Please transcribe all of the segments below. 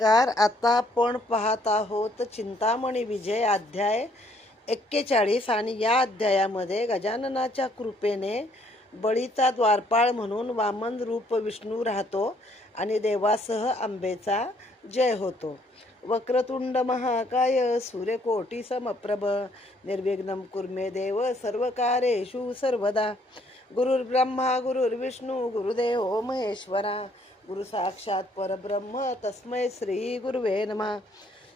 नमस्कार. आता आपण पाहत आहोत चिंतामणी विजय अध्याय 41 आणि या अध्यायामध्ये गजाननाच्या कृपेने बळीचा द्वारपाळ म्हणून वामन रूप विष्णू राहतो आणि देवासह अंबेचा जय होतो. वक्रतुंड महाकाय सूर्यकोटी समप्रभ निर्विघ्नं कुर्मे देव सर्वकार्येषु सर्वदा. गुरुर्ब्रह्मा गुरुर्विष्णू गुरुदेव महेश्वरा गुरु साक्षात परब्रह्म तस्मै श्री गुरुवे नमः.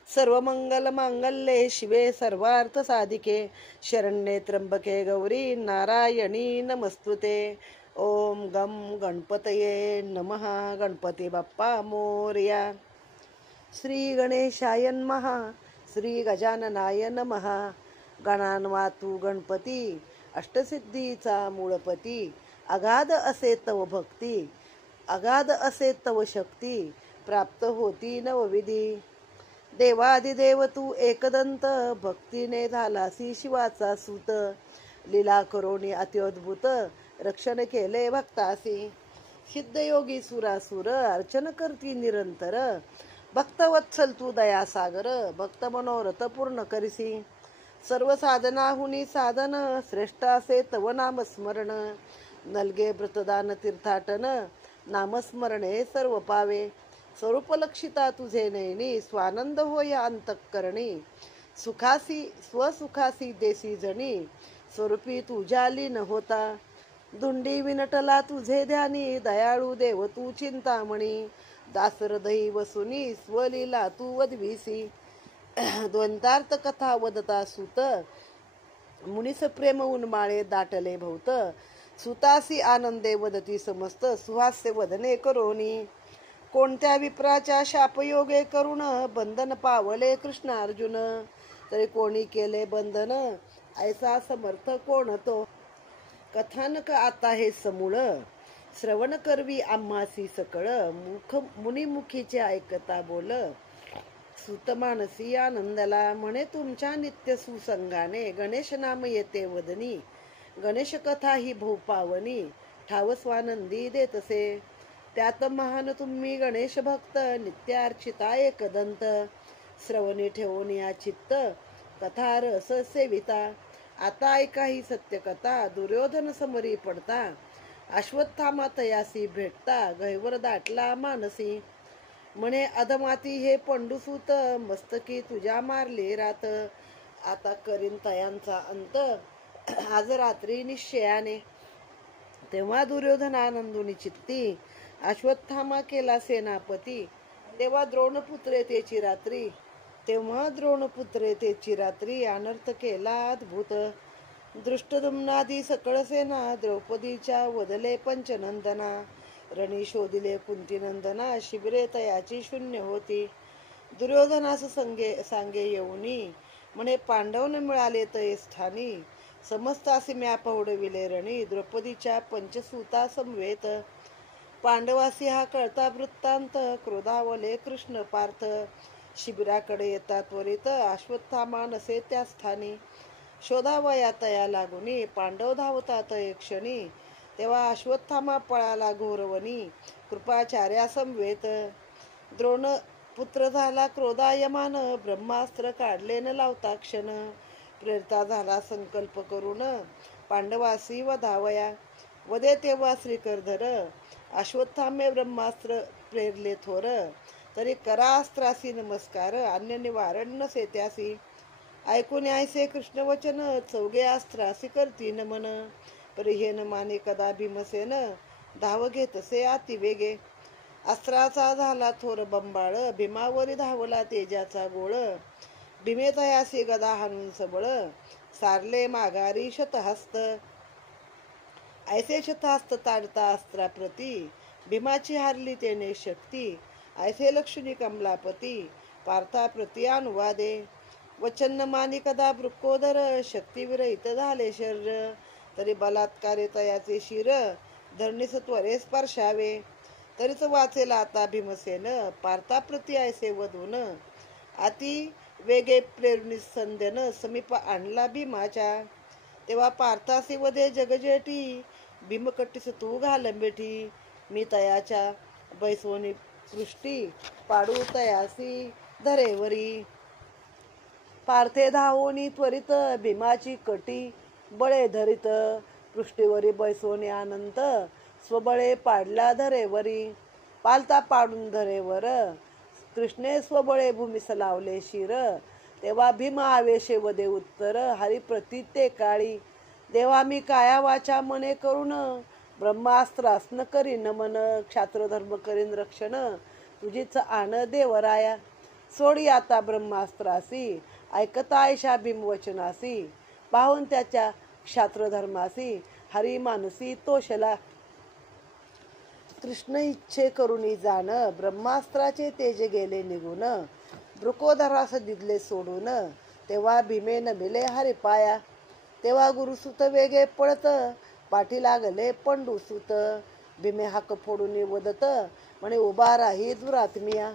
सर्वमंगल मांगल्ये शिवे सर्वार्थ साधिके शरण्ये त्र्यंबके गौरी नारायणी नमस्तुते. ओम गम गणपतये नमः. गणपती बाप्पा मोरया. श्री गणेशाय नमः. श्री गजाननाय नमः. गणान्वातु गणपती अष्टसिद्धीचा मूळपती. अगाध असे तव भक्ती अगाध असे तव शक्ती प्राप्त होती नवविधी. देवादिदेव तू एकदंत भक्तीने झालासी शिवाचा सूत. लीला करोनी अत्युद्भूत रक्षण केले भक्तासी. सिद्धयोगी सुरासुर अर्चन करती निरंतर. भक्तवत्सल तू दयासागर भक्त मनोरथ पूर्ण करिसी. सर्व साधनाहुनी साधन श्रेष्ठ असे तव नामस्मरण. नलगे व्रतदान तीर्थाटन नामस्मरणे सर्व पावे. स्वरूप लक्षिता तुझे नयनी स्वानंद होय अंतःकरणी. सुखासी स्वसुखासी देसी जणी स्वरूपी तुझ्या लीन होता. धुंडी विनटला तुझे ध्यानी दयाळू देव तू चिंतामणी. दासरदही वसुनी स्वलीला तू वदविसी. द्वंतार्थ कथा वदता सुत मुनीस प्रेम उन्माळे दाटले भोवत. सुतासी आनंदे वदती समस्त सुहास्य वदने करोनी. कोणत्या विप्राच्या शापयोगे करुण बंधन पावले कृष्ण अर्जुन. तरी कोणी केले बंधन ऐसा समर्थ कोण तो. कथानक आता हे समूळ श्रवण करवी आम्हासी सकळ. मुनिमुखीचे ऐकता बोल सुत मानसी आनंदला. म्हणे तुमच्या नित्य सुसंगाने गणेश नाम येते वदनी. गणेश कथा ही भूपावनी ठाव स्वानंदी देतसे. त्यात महान तुम्ही गणेश भक्त नित्यार्चिता एकदंत. श्रवणी ठेवून या चित्त कथा रस सेविता. आता ऐका ही सत्य कथा दुर्योधन समरी पडता. अश्वत्थामा तयासी भेटता गैवर दाटला मानसी. म्हणे अधमाती हे पंडुसूत मस्तकी तुझ्या मारले रात. आता करीन तयांचा अंत आज रात्री निश्चयाने. तेव्हा दुर्योधन आनंदुनी चित्ती अश्वत्थामा केला सेनापती. तेव्हा द्रोणपुत्रे तेची रात्री अनर्थ केला अद्भुत. दृष्टदुम्नादी सकळ सेना द्रौपदीच्या वदले पंचनंदना. रणी शोधिले कुंतीनंदना शिबिरे तयाची शून्य होती. दुर्योधनास सांगे येऊनी म्हणे पांडव न मिळाले तये स्थानी. समस्तासी म्या पौडविले रणी द्रौपदीच्या पंचसूता समवेत. पांडवासी हा कळता वृत्तांत क्रोधावले कृष्ण पार्थ. शिबिराकडे येतात त्वरित अश्वत्थामा नसे त्या स्थानी. शोधावया तया लागुनी पांडव धावतात एक क्षणी. तेव्हा अश्वत्थामा पळाला घोरवनी कृपाचार्या समवेत. द्रोण पुत्र झाला क्रोधायमान ब्रह्मास्त्र काढले न लावता क्षण. प्रेरिता झाला संकल्प करून पांडवासी वधावया. वदे तेव्हा श्रीकरधर अश्वत्थामे ब्रह्मास्त्र प्रेरले थोर. तरी करा अस्त्रासी नमस्कार अन्य निवारण नसे त्यासी. ऐकून ऐसे कृष्ण वचन चौगे अस्त्रासी करती नमन. परिहेन माने कदा भीमसेन धाव घेतसे अतिवेगे. अस्त्राचा झाला थोर बंबाळ भीमावरी धावला तेजाचा गोळ. भीमे तयासी गदा हाणून सबळ सारले माघारी शतहस्त. ऐसे शतहस्त ताडता अस्त्राप्रती भीमाची हारली तेने शक्ती. ऐसे लक्ष्मी कमलापती पार्थाप्रती अनुवादे. वचन मानी कदा वृक्कोदर शक्तिविरहित झाले शरीर. तरी बलात्कारे तयाचे शिर धरणीस त्वरे स्पर्शावे. तरीच वाचेला आता भीमसेन पार्थाप्रती ऐसे वधून. अति वेगे प्रेरुनी संध्यन समीप आणला भीमाच्या. तेव्हा पार्थासी वधे जगजेटी भीमकट्टीस तू घालंबेठी. मी तयाच्या बैसवणी सृष्टी पाडू तयासी धरेवरी. पार्थे धावोनी त्वरित भीमाची कटी बळे धरित. पृष्ठीवरी बैसोनी अनंत स्वबळे पाडला धरेवरी. पालता पाडून धरेवर कृष्णे स्वबळे भूमीस लावले शिर. तेव्हा भीम आवेशे वदे उत्तर हरी प्रती ते काळी. देवा मी काया वाचा मने करून ब्रह्मास्त्रासन करीन मन. क्षात्रधर्म करीन रक्षण तुझीच आण देवराया. सोडी आता ब्रह्मास्त्रासी ऐकता ऐशा भीमवचनासी. पाहून त्याच्या क्षात्रधर्मासी हरी मानसी तोषला. कृष्ण इच्छे करुणी जाण ब्रह्मास्त्राचे तेज गेले निघून. वृकोधरास दिदले सोडून तेव्हा भीमे नमिले हरी पाया. तेव्हा गुरुसुत वेगे पळत पाठी लागले पंडूसुत. भीमे हाक फोडून वदत म्हणे उभा राही दुरात्मिया.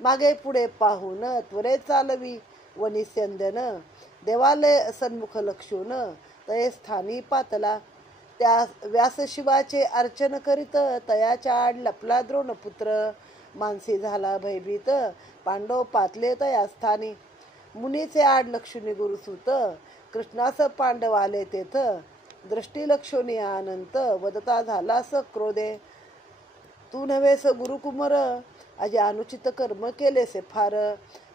मागे पुढे पाहून त्वरे चालवी वनिस्यंदन. देवालय सन्मुख लक्षून तये स्थानी पातला. त्या व्यासशिवाचे अर्चन करीत तयाच्या आड लपला द्रोणपुत्र. मानसी झाला भयभीत पांडव पातले तया स्थानी. मुनीचे आड लक्षुनी गुरुसूत कृष्णास पांडव आले तेथ. दृष्टी लक्षोनी अनंत वदता झाला स क्रोधे. तू नव्हेस गुरुकुमर अजे अनुचित कर्म केलेसे फार.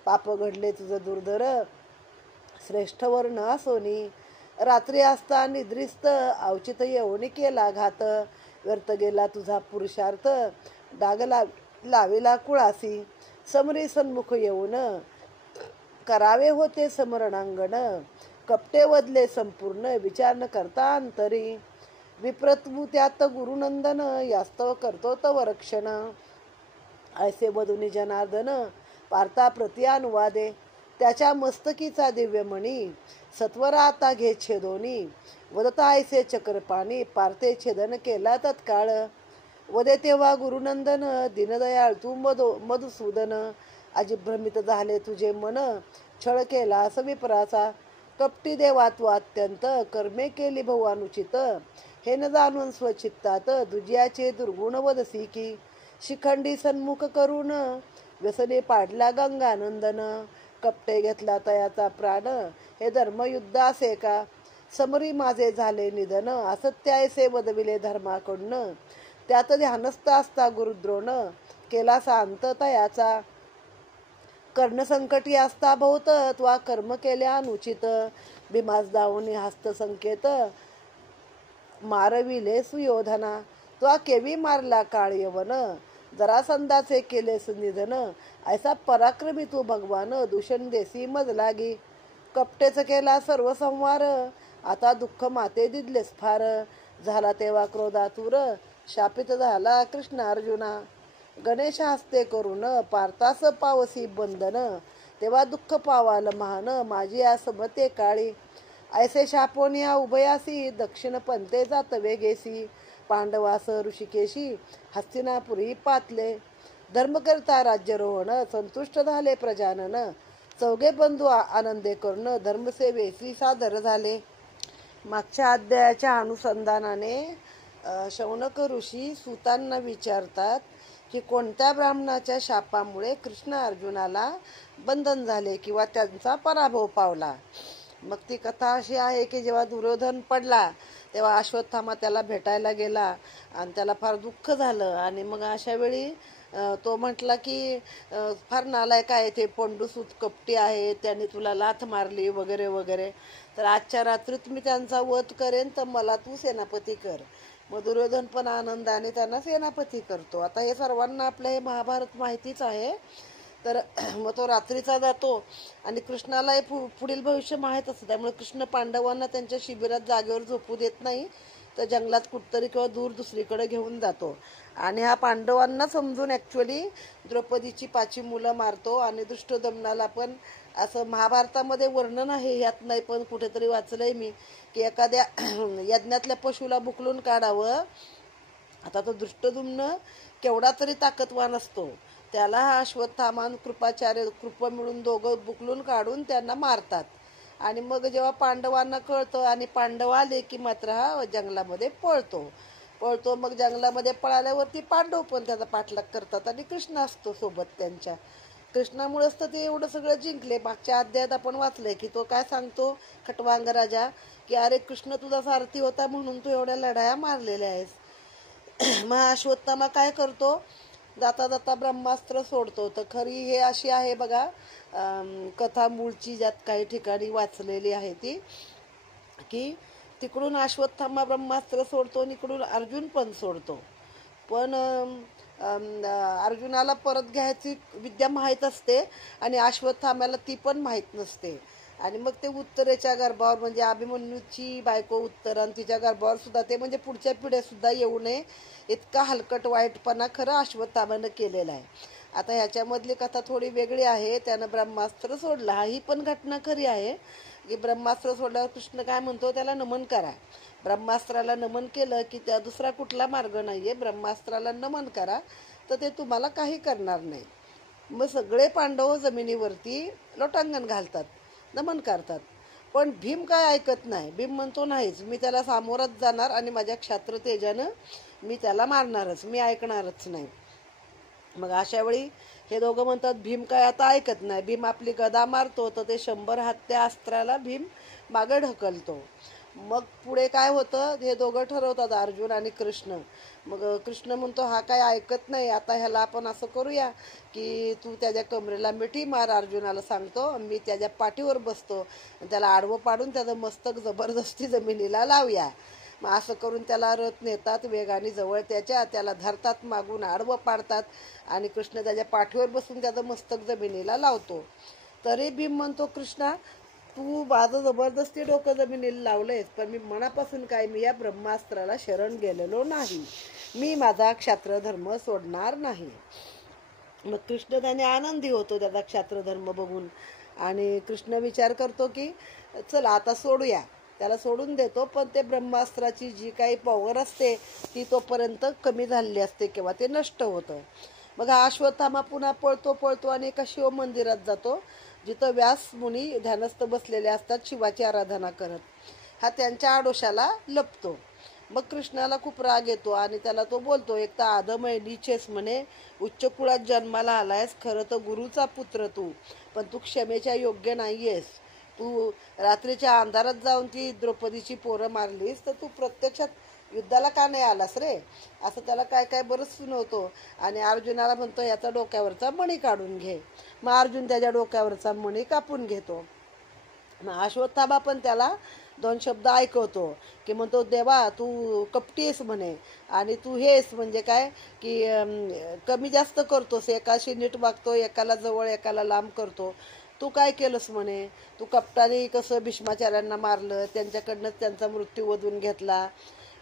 पाप घडले तुझ दुर्धर श्रेष्ठ वर्ण असोनी. रात्री असता निद्रिस्त अवचित येऊनी केला घात. व्यर्थ गेला तुझा पुरुषार्थ डाग लाविला कुळासी. समरी सन्मुख येऊन करावे होते समरणांगण. कपटे वदले संपूर्ण विचार न करता अंतरी. विप्रतमू त्यात गुरुनंदन यास्तव करतो तव रक्षण. ऐसे वदुनी जनार्दन पार्था प्रति अनुवादे. त्याच्या मस्तकीचा दिव्यमणी सत्वरा आता घे छेदोनी. वदता ऐसे चक्रपाणी पार्थे छेदन केला तत्काळ. वदे तेव्हा गुरुनंदन दीनदयाळ तू मधुसूदन. आजी भ्रमित झाले तुझे मन छळ केला विप्राचा. कपटी देवा तू अत्यंत कर्मे केली भवानुचित. हे न जाणून स्वचित्तात दुजियाचे दुर्गुण वदसी की. शिखंडी सन्मुख करून व्यसने पाडला गंगानंदन. कपटे घेतला तयाचा प्राण हे धर्मयुद्ध असे का. समरी माझे झाले निधन असत्य ऐसे वदविले धर्माकडून. त्यात ध्यानस्थ असता गुरुद्रोण केला शांत तयाचा. कर्णसंकटी असता बहुत त्वा कर्म केल्या अनुचित. भीमास दावून हस्त संकेत मारविले सुयोधना. त्वा केवी मारला काळ यवन जरासंधाचे केले सुनिधन. ऐसा पराक्रमी तू भगवान दूषण देसी मज लागी. कपटेच केला सर्व संवार आता दुःख माते दिदलेस फार. झाला तेव्हा क्रोधातुर शापित झाला कृष्ण अर्जुना. गणेश हस्ते करून पार्थास पावसी बंधन. तेव्हा दुःख पावाल महान माझी आसमते काळी. ऐसे शापोनिया उभयासी दक्षिण पंथे जात वेगेसी. पांडवास ऋषिकेशी हस्तिनापुरी पातले. धर्म करता राज्यरोहण संतुष्ट झाले प्रजानन. चौघे बंधू आनंदे करून धर्मसेवेसी सादर झाले. मागच्या अध्यायाच्या अनुसंधानाने शौनक ऋषी सूतांना विचारतात की कोणत्या ब्राह्मणाच्या शापामुळे कृष्ण अर्जुनाला बंधन झाले किंवा त्यांचा पराभव पावला. मग ती कथा अशी आहे की जेव्हा दुर्योधन पडला तेव्हा अश्वत्थामा त्याला भेटायला गेला आणि त्याला फार दुःख झालं. आणि मग अशा वेळी तो म्हटला की फार नालायक आहे ते पंडूसूत कपटी आहे त्यांनी तुला लाथ मारली वगैरे वगैरे. तर आजच्या रात्रीत मी त्यांचा वध करेन तर मला तू सेनापती कर. मग दुर्योधन पण आनंदाने त्यांना सेनापती करतो. आता हे सर्वांना आपलं हे महाभारत माहितीच आहे. तर मग तो रात्रीचा जातो आणि कृष्णाला पुढील भविष्य माहीत असतं. त्यामुळे कृष्ण पांडवांना त्यांच्या शिबिरात जागेवर झोपू देत नाही तर जंगलात कुठतरी किंवा दूर दुसरीकडे घेऊन जातो. आणि हा पांडवांना समजून ॲक्च्युअली द्रौपदीची 5 मुलं मारतो. आणि दुष्टदमनाला पण असं महाभारतामध्ये वर्णन आहे ह्यात नाही पण कुठेतरी वाचलंय मी की एखाद्या यज्ञातल्या पशुला बुकलून काढावं. आता तो दृष्टद्युम्न केवढा तरी ताकदवान असतो. त्याला हा अश्वत्थामा कृपाचार्य कृपा मिळून दोघं बुकलून काढून त्यांना मारतात. आणि मग जेव्हा पांडवांना कळतं आणि पांडव आले की मात्र हा जंगलामध्ये पळतो. पळतो. मग जंगलामध्ये पळाल्यावरती पांडव पण त्याचा पाठलाग करतात आणि कृष्ण असतो सोबत त्यांच्या. कृष्णामुळेच तर ते एवढं सगळं जिंकले. मागच्या अध्यायात आपण वाचलंय की तो काय सांगतो खटवांग राजा, की अरे कृष्ण तुझा सारथी होता म्हणून तू एवढ्या लढाया मारलेल्या आहेस. मग अश्वत्थामा काय करतो, जाता जाता ब्रह्मास्त्र सोडतो. तर खरी हे अशी आहे बघा, कथा मूळची ज्यात काही ठिकाणी वाचलेली आहे ती, की तिकडून अश्वत्थामा ब्रह्मास्त्र सोडतो आणि इकडून अर्जुन पण सोडतो. पण अर्जुनाला परत घ्यायची विद्या माहीत असते आणि अश्वत्थाम्याला ती पण माहीत नसते. आणि मग ते उत्तरेच्या गर्भावर, म्हणजे अभिमन्यूची बायको उत्तर, आणि तिच्या गर्भावर सुद्धा ते, म्हणजे पुढच्या पिढ्या सुद्धा येऊ नये इतका हलकट वाईटपणा खरं अश्वत्थाम्यानं केलेला आहे. आता ह्याच्यामधली कथा थोडी वेगळी आहे. त्यानं ब्रह्मास्त्र सोडलं, ही पण घटना खरी आहे की ब्रह्मास्त्र सोडल्यावर कृष्ण काय म्हणतो, त्याला नमन करा. ब्रह्मास्त्राला नमन केलं की त्या दुसरा कुठला मार्ग नाहीये, ब्रह्मास्त्राला नमन करा तर ते तुम्हाला काही करणार नाही. मग सगळे पांडव जमिनीवरती लोटांगण घालतात, नमन करतात. पण भीम काय ऐकत नाही. भीम म्हणतो नाहीच, मी त्याला सामोरच जाणार आणि माझ्या क्षात्र तेजानं मी त्याला मारणारच, मी ऐकणारच नाही. मग अशा वेळी हे दोघं म्हणतात भीम काय आता ऐकत नाही. भीम आपली गदा मारतो तर ते 100 हत्या अस्त्राला भीम मागं ढकलतो. मग पुढे काय होतं हे दोघं ठरवतात, अर्जुन आणि कृष्ण. मग कृष्ण म्हणतो हा काय ऐकत नाही, आता ह्याला आपण असं करूया की तू त्याच्या कमरेला मिठी मार, अर्जुनाला सांगतो, मी त्याच्या पाठीवर बसतो, त्याला आडवं पाडून त्याचं मस्तक जबरदस्ती जमिनीला लावूया. मग असं करून त्याला रथ नेतात वेगाने जवळ त्याला धरतात, मागून आडवं पाडतात आणि कृष्ण त्याच्या पाठीवर बसून त्याचं मस्तक जमिनीला लावतो. तरी भीम म्हणतो कृष्णा, तू माझं जबरदस्ती डोकं जमिनीला लावलंयस, पण मी मनापासून काय, मी या ब्रह्मास्त्राला शरण गेलेलो नाही, मी माझा क्षात्रधर्म सोडणार नाही. मग कृष्ण त्याने आनंदी होतो त्याचा क्षात्रधर्म बघून, आणि कृष्ण विचार करतो की चला आता सोडूया, त्याला सोडून देतो. पण ते ब्रह्मास्त्राची जी काही पॉवर असते ती तोपर्यंत कमी झालेली असते किंवा ते नष्ट होतं. मग हा अश्वत्थामा पुन्हा पळतो आणि एका शिव मंदिरात जातो जिथं व्यास मुनी ध्यानस्थ बसलेले असतात शिवाची आराधना करत. हा त्यांच्या आडोशाला लपतो. मग कृष्णाला खूप राग येतो आणि त्याला तो बोलतो, एक तर आदमय नीचेस म्हणे, उच्च कुळात जन्माला आलायस, खरं तर गुरुचा पुत्र तू, पण तू क्षमेच्या योग्य नाहीयेस. तू रात्रीच्या अंधारात जाऊन ती द्रौपदीची पोरं मारलीस, तर तू प्रत्यक्षात युद्धाला का नाही आलास रे, असं त्याला काय काय बरंच सुनवतो. आणि अर्जुनाला म्हणतो याचा डोक्यावरचा मणी काढून घे. मग अर्जुन त्याच्या डोक्यावरचा मणी कापून घेतो. मग अश्वत्थामा पण त्याला 2 शब्द ऐकवतो की म्हणतो, देवा तू कपटीस म्हणे, आणि तू हेस म्हणजे काय की कमी जास्त करतोस, एकाशी नीट वागतो, एकाला जवळ एकाला लांब करतो. तू काय केलंस म्हणे, तू कपटाने कसं भीष्माचार्यांना मारलं, त्यांच्याकडनंच त्यांचा मृत्यू वधून घेतला.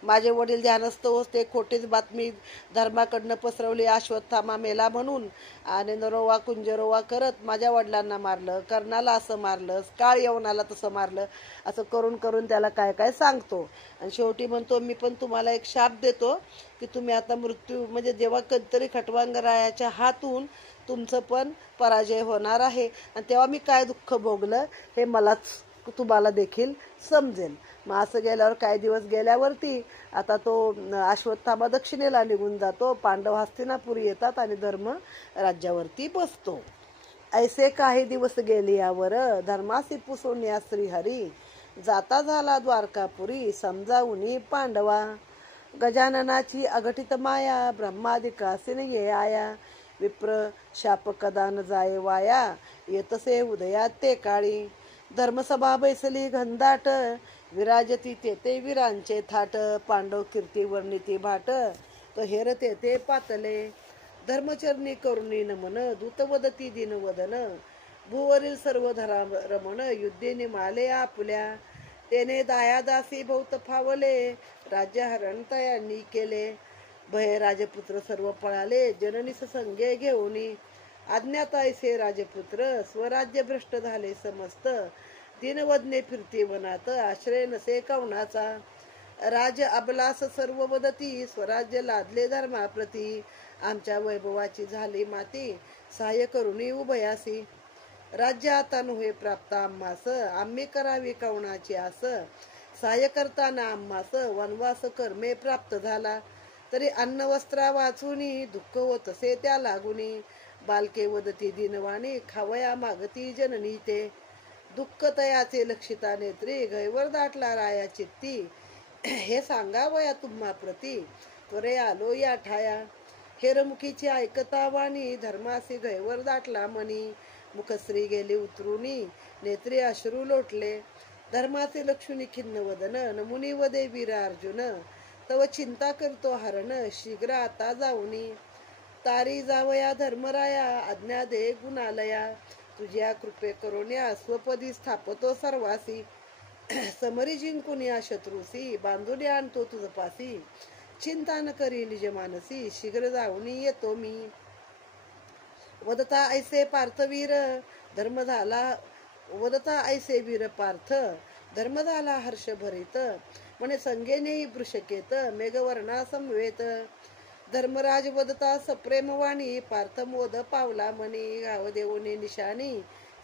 माझे वडील ध्यानस्थ होते, खोटीच बातमी धर्माकडनं पसरवली, अश्वत्थामा मेला म्हणून, आणि नरोवा कुंजरोवा करत माझ्या वडिलांना मारलं, कर्णाला असं मारलं, काळ यवनाला तसं मारलं, असं करून करून त्याला काय काय सांगतो. आणि शेवटी म्हणतो मी पण तुम्हाला एक शाप देतो की तुम्ही आता मृत्यू, म्हणजे जेव्हा कधीतरी खटवांगरायाच्या हातून तुमचं पण पराजय होणार आहे, आणि तेव्हा मी काय दुःख भोगलं हे मलाच तुम्हाला देखील समजेल. मग असं गेल्यावर काही दिवस गेल्यावरती आता तो अश्वत्थामा दक्षिणेला निघून जातो. पांडव हस्तिनापुरी येतात आणि धर्म राज्यावरती बसतो. ऐसे काही दिवस गेले यावर, धर्मासी पुसून या श्रीहरी, जाता झाला द्वारकापुरी, समजावून पांडवा, गजाननाची अघटित माया, ब्रह्मादिकासीन ये आया, विप्र शाप कदा न जाय वाया, येतसे उदयात ते काळी, धर्मसभा बैसली घनदाट, विराजती तेथे वीरांचे थाट, पांडव कीर्ती वर्णिती भाट, तर हेरते ते पातले, धर्मचरणी करुणी नमन, दूतवदती दिनवदन, भूवरील सर्व धरा रमण, युद्धेने माले आपुल्या, तेने दायादासी बहुत फावले, राज्य हरण तयांनी केले, भय राजपुत्र सर्व पळाले, जननीस संगे घेऊनी, अज्ञात ऐसे राजपुत्र, स्वराज्य भ्रष्ट झाले समस्त, दिनवदने फिरती वनात, आश्रय नसे कवनाचा, राज अबलास सर्व वदती, स्वराज्य लादले धर्माप्रती, आमच्या वैभवाची झाली माती, सहाय्य करुणी उभयासी, राज्य आता नव्हे प्राप्त आम्हास, आम्ही करावी कवनाची आस, सहाय्य करताना आम्हास वनवास कर्मे प्राप्त झाला. तरी अन्न वस्त्रा वाचुनी दुःख होतसे त्या लागुनी. बालके वदती दिनवाणी खावया मागती जननी ते. दुःख तयाचे लक्षिता नेत्री गैवर दाटला राया चित्ती. हे सांगावया तुम्हा प्रती त्वरे आलो या ठाया. हेरमुखीची ऐकता वाणी धर्मासी गैवर दाटला मनी. मुखश्री गेली उतरुनी नेत्री अश्रू लोटले. धर्माचे लक्षुनी खिन्न वदन नमुनी वदे वीर अर्जुन. तव चिंता करतो हरण शीघ्र आता जाऊनी. तारी जावया धर्मराया आज्ञा दे गुणालया. तुझ्या कृपे करुण्या स्वपदी स्थापतो सर्वासी. समरी जिंकून या शत्रूसी बांधून आणतो तुझ पासी. चिंता न करी निज मानसी शीघ्र जाऊनी येतो मी. वदता ऐसे पार्थवीर धर्म झाला वदता ऐसे वीर पार्थ धर्म झाला हर्ष भरित. म्हणे संगेने वृषकेत मेघवर्णा समवेत. धर्मराज वदता सप्रेमवाणी पार्थ मोद पावला मनी. गाव देऊनी निशाणी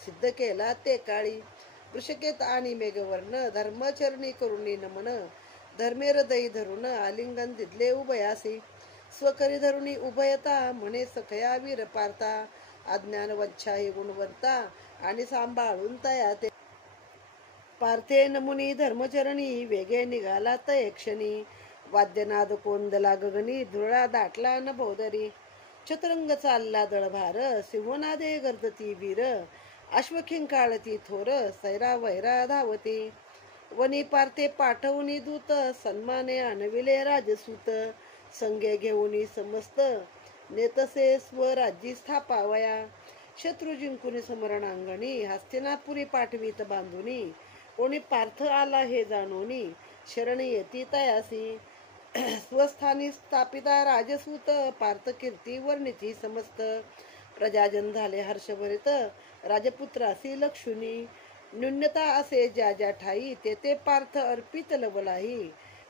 सिद्ध केला ते काळी. वृषकेत आणि मेघवर्ण धर्मचरणी करुणी नमन. धर्मे हृदयी धरून आलिंगन दिदले उभयासी. स्वकरी धरुणी उभयता म्हणे सखया वीर पार्था. अज्ञान वच्छाही गुणवंता आणि सांभाळून तया ते. पार्थे नमुनी धर्मचरणी वेगे निघाला तय क्षणी. वाद्यनाद कोंदला गगनी धुळा दाटला न भोदरी. चतुरंग चालला दळभार सिंहनादे गर्दती वीर. अश्वखिंकाळती थोर सैरा वैरा धावती. वनी पार्थे पाठवणी दूत सन्माने आणविले राजसूत. संगे घेऊनी समस्त नेतसे स्वराज्यी स्थापावया. शत्रू जिंकुनी समरणांगणी हस्तिनापुरी पाठवीत बांधुनी. कोणी पार्थ आला हे जाणूनी शरण येती तयासी. स्वस्थानी स्थापिता राजसूत पार्थ कीर्ती वर्णिती समस्त. प्रजाजन झाले हर्षभरित राजपुत्रासी लक्षुनी. न्यूनता असे ज्या ज्या ठाई तेथे पार्थ अर्पित लवलाही.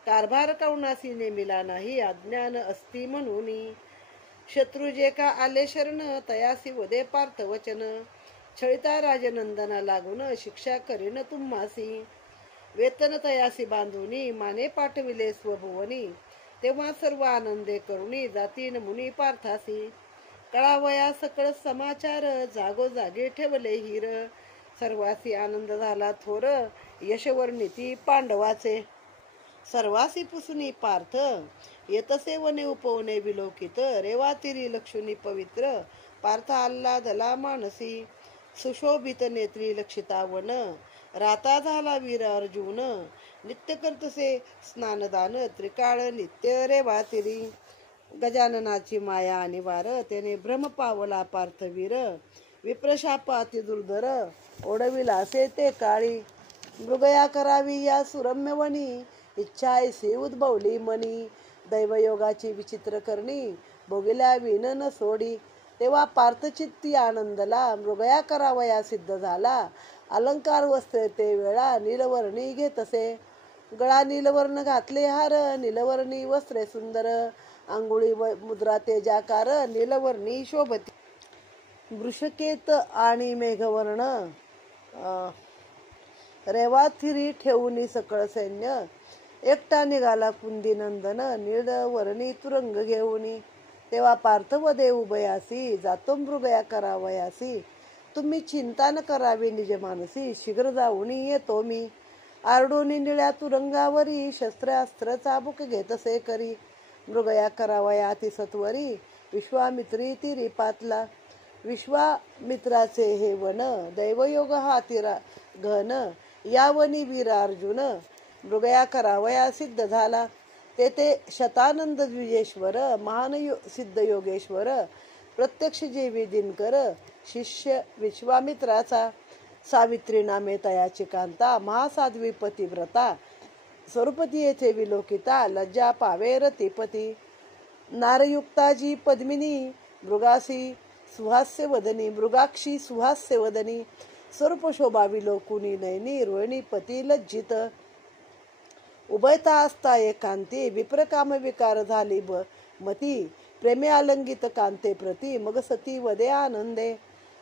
कारभार कवनासी नेमिला नाही अज्ञान असती म्हणूनी. शत्रू जे का आले शरण तयासी वदे पार्थ वचन. छळिता राजनंदना लागून शिक्षा करीन तुम्हासी. वेतन तयासी बांधुनी माने पाठविले स्वभुवनी. तेव्हा सर्व आनंदे करुणी जातीन मुनी पार्थासी. कळावया सकळ समाचार जागोजागी ठेवले हिर. सर्वासी आनंद झाला थोर यशवर्णिती पांडवाचे. सर्वासी पुसुनी पार्थ येतसे वने उपवने विलोकित. रेवातिरी लक्षुनी पवित्र पार्थ आल्हादला मानसी. सुशोभित नेत्री लक्षिता वन राता झाला वीर अर्जुन. नित्य करतसे स्नानदान त्रिकाळ नित्य रेवातिरी. गजाननाची माया अनिवार त्याने भ्रम पावला पार्थवीर. विप्रशाप अति दुर्धर ओढविला असे ते काळी. मृगया करावी या सुरम्यवनी इच्छा ऐसी उद्भवली मनी. दैवयोगाची विचित्र करणी भोगिल्या विन न सोडी. तेव्हा पार्थचित्ती आनंदला मृगया करावया सिद्ध झाला. अलंकार वस्त्रे ते वेळा नीलवर्णी घेतसे. गळा नीलवर्ण घातले हार नीलवर्णी वस्त्रे सुंदर. अंगुळी मुद्रा तेजाकार नीलवर्णी शोभती. वृषकेत आणि मेघवर्ण रेवाथिरी ठेवून सकळ सैन्य. एकटा निघाला कुंदी नंदन नीलवर्णी तुरंग घेऊनी. तेव्हा पार्थवदे उभयासी जातो मृगया करावयासी. तुम्ही चिंता न करावी निज मानसी शीघ्र जाऊनी येतो मी. आरडूनी निळ्या तुरंगावरी शस्त्रास्त्र चाबूक घेतसे करी. मृगया करावया अतिसत्वरी विश्वामित्री तिरी पातला. विश्वामित्राचे हे वन दैवयोग हा तिरा घन. यावनी वीर अर्जुन मृगया करावया सिद्ध झाला. तेथे शतानंद द्विजेश्वर महान सिद्ध योगेश्वर प्रत्यक्ष जेवी दिनकर शिष्य विश्वामित्राचा. सावित्री नामे तयाची कांता महासाध्वी पतिव्रता. स्वरूपती येथे विलोकिता लज्जा पावे रतिपती. नारयुक्ताजी पद्मिनी मृगासी सुहास्य वदनी. मृगाक्षी सुहास्य वदनी स्वरूप शोभा विलोकुनी नयनी. रोहिणी पती लज्जित उभयता असता एकांती. विप्रकाम विकार झाली मती. प्रेमे आलंगित कांते प्रती मग सती वदे आनंदे.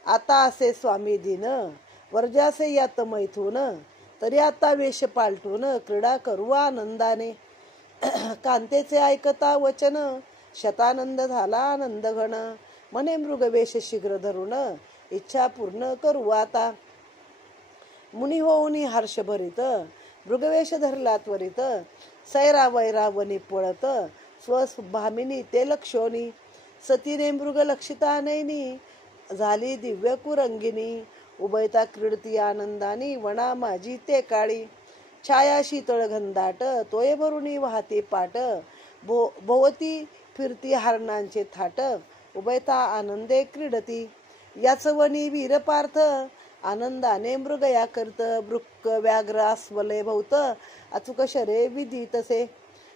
आता असे स्वामी दिन वर्जासे यात मैथून. तरी आता वेश पालटून क्रीडा करू आनंदाने. कांतेचे ऐकता वचन शतानंद झाला आनंद घन. म्हणे मृगवेश शीघ्र धरून इच्छा पूर्ण करू आता. मुनी होऊनी हर्ष भरित मृगवेश धरला त्वरित. सैरा वैरा वनी पळत स्वभामिनी ते लक्षोनी. सतीने मृग लक्षिता नैनी झाली दिव्य कुरंगिनी. उभयता क्रीडती आनंदानी वना माझी ते काळी. छाया शीतळ घनदाट तोय भरुनी वाहते पाट. भोवती फिरती हरणांचे थाट उभयता आनंदे क्रीडती. याच वनी वीर पार्थ आनंदाने मृगया करत. वृक्क व्याघ्र अस्वले भोवत अचूक शरे विधी तसे.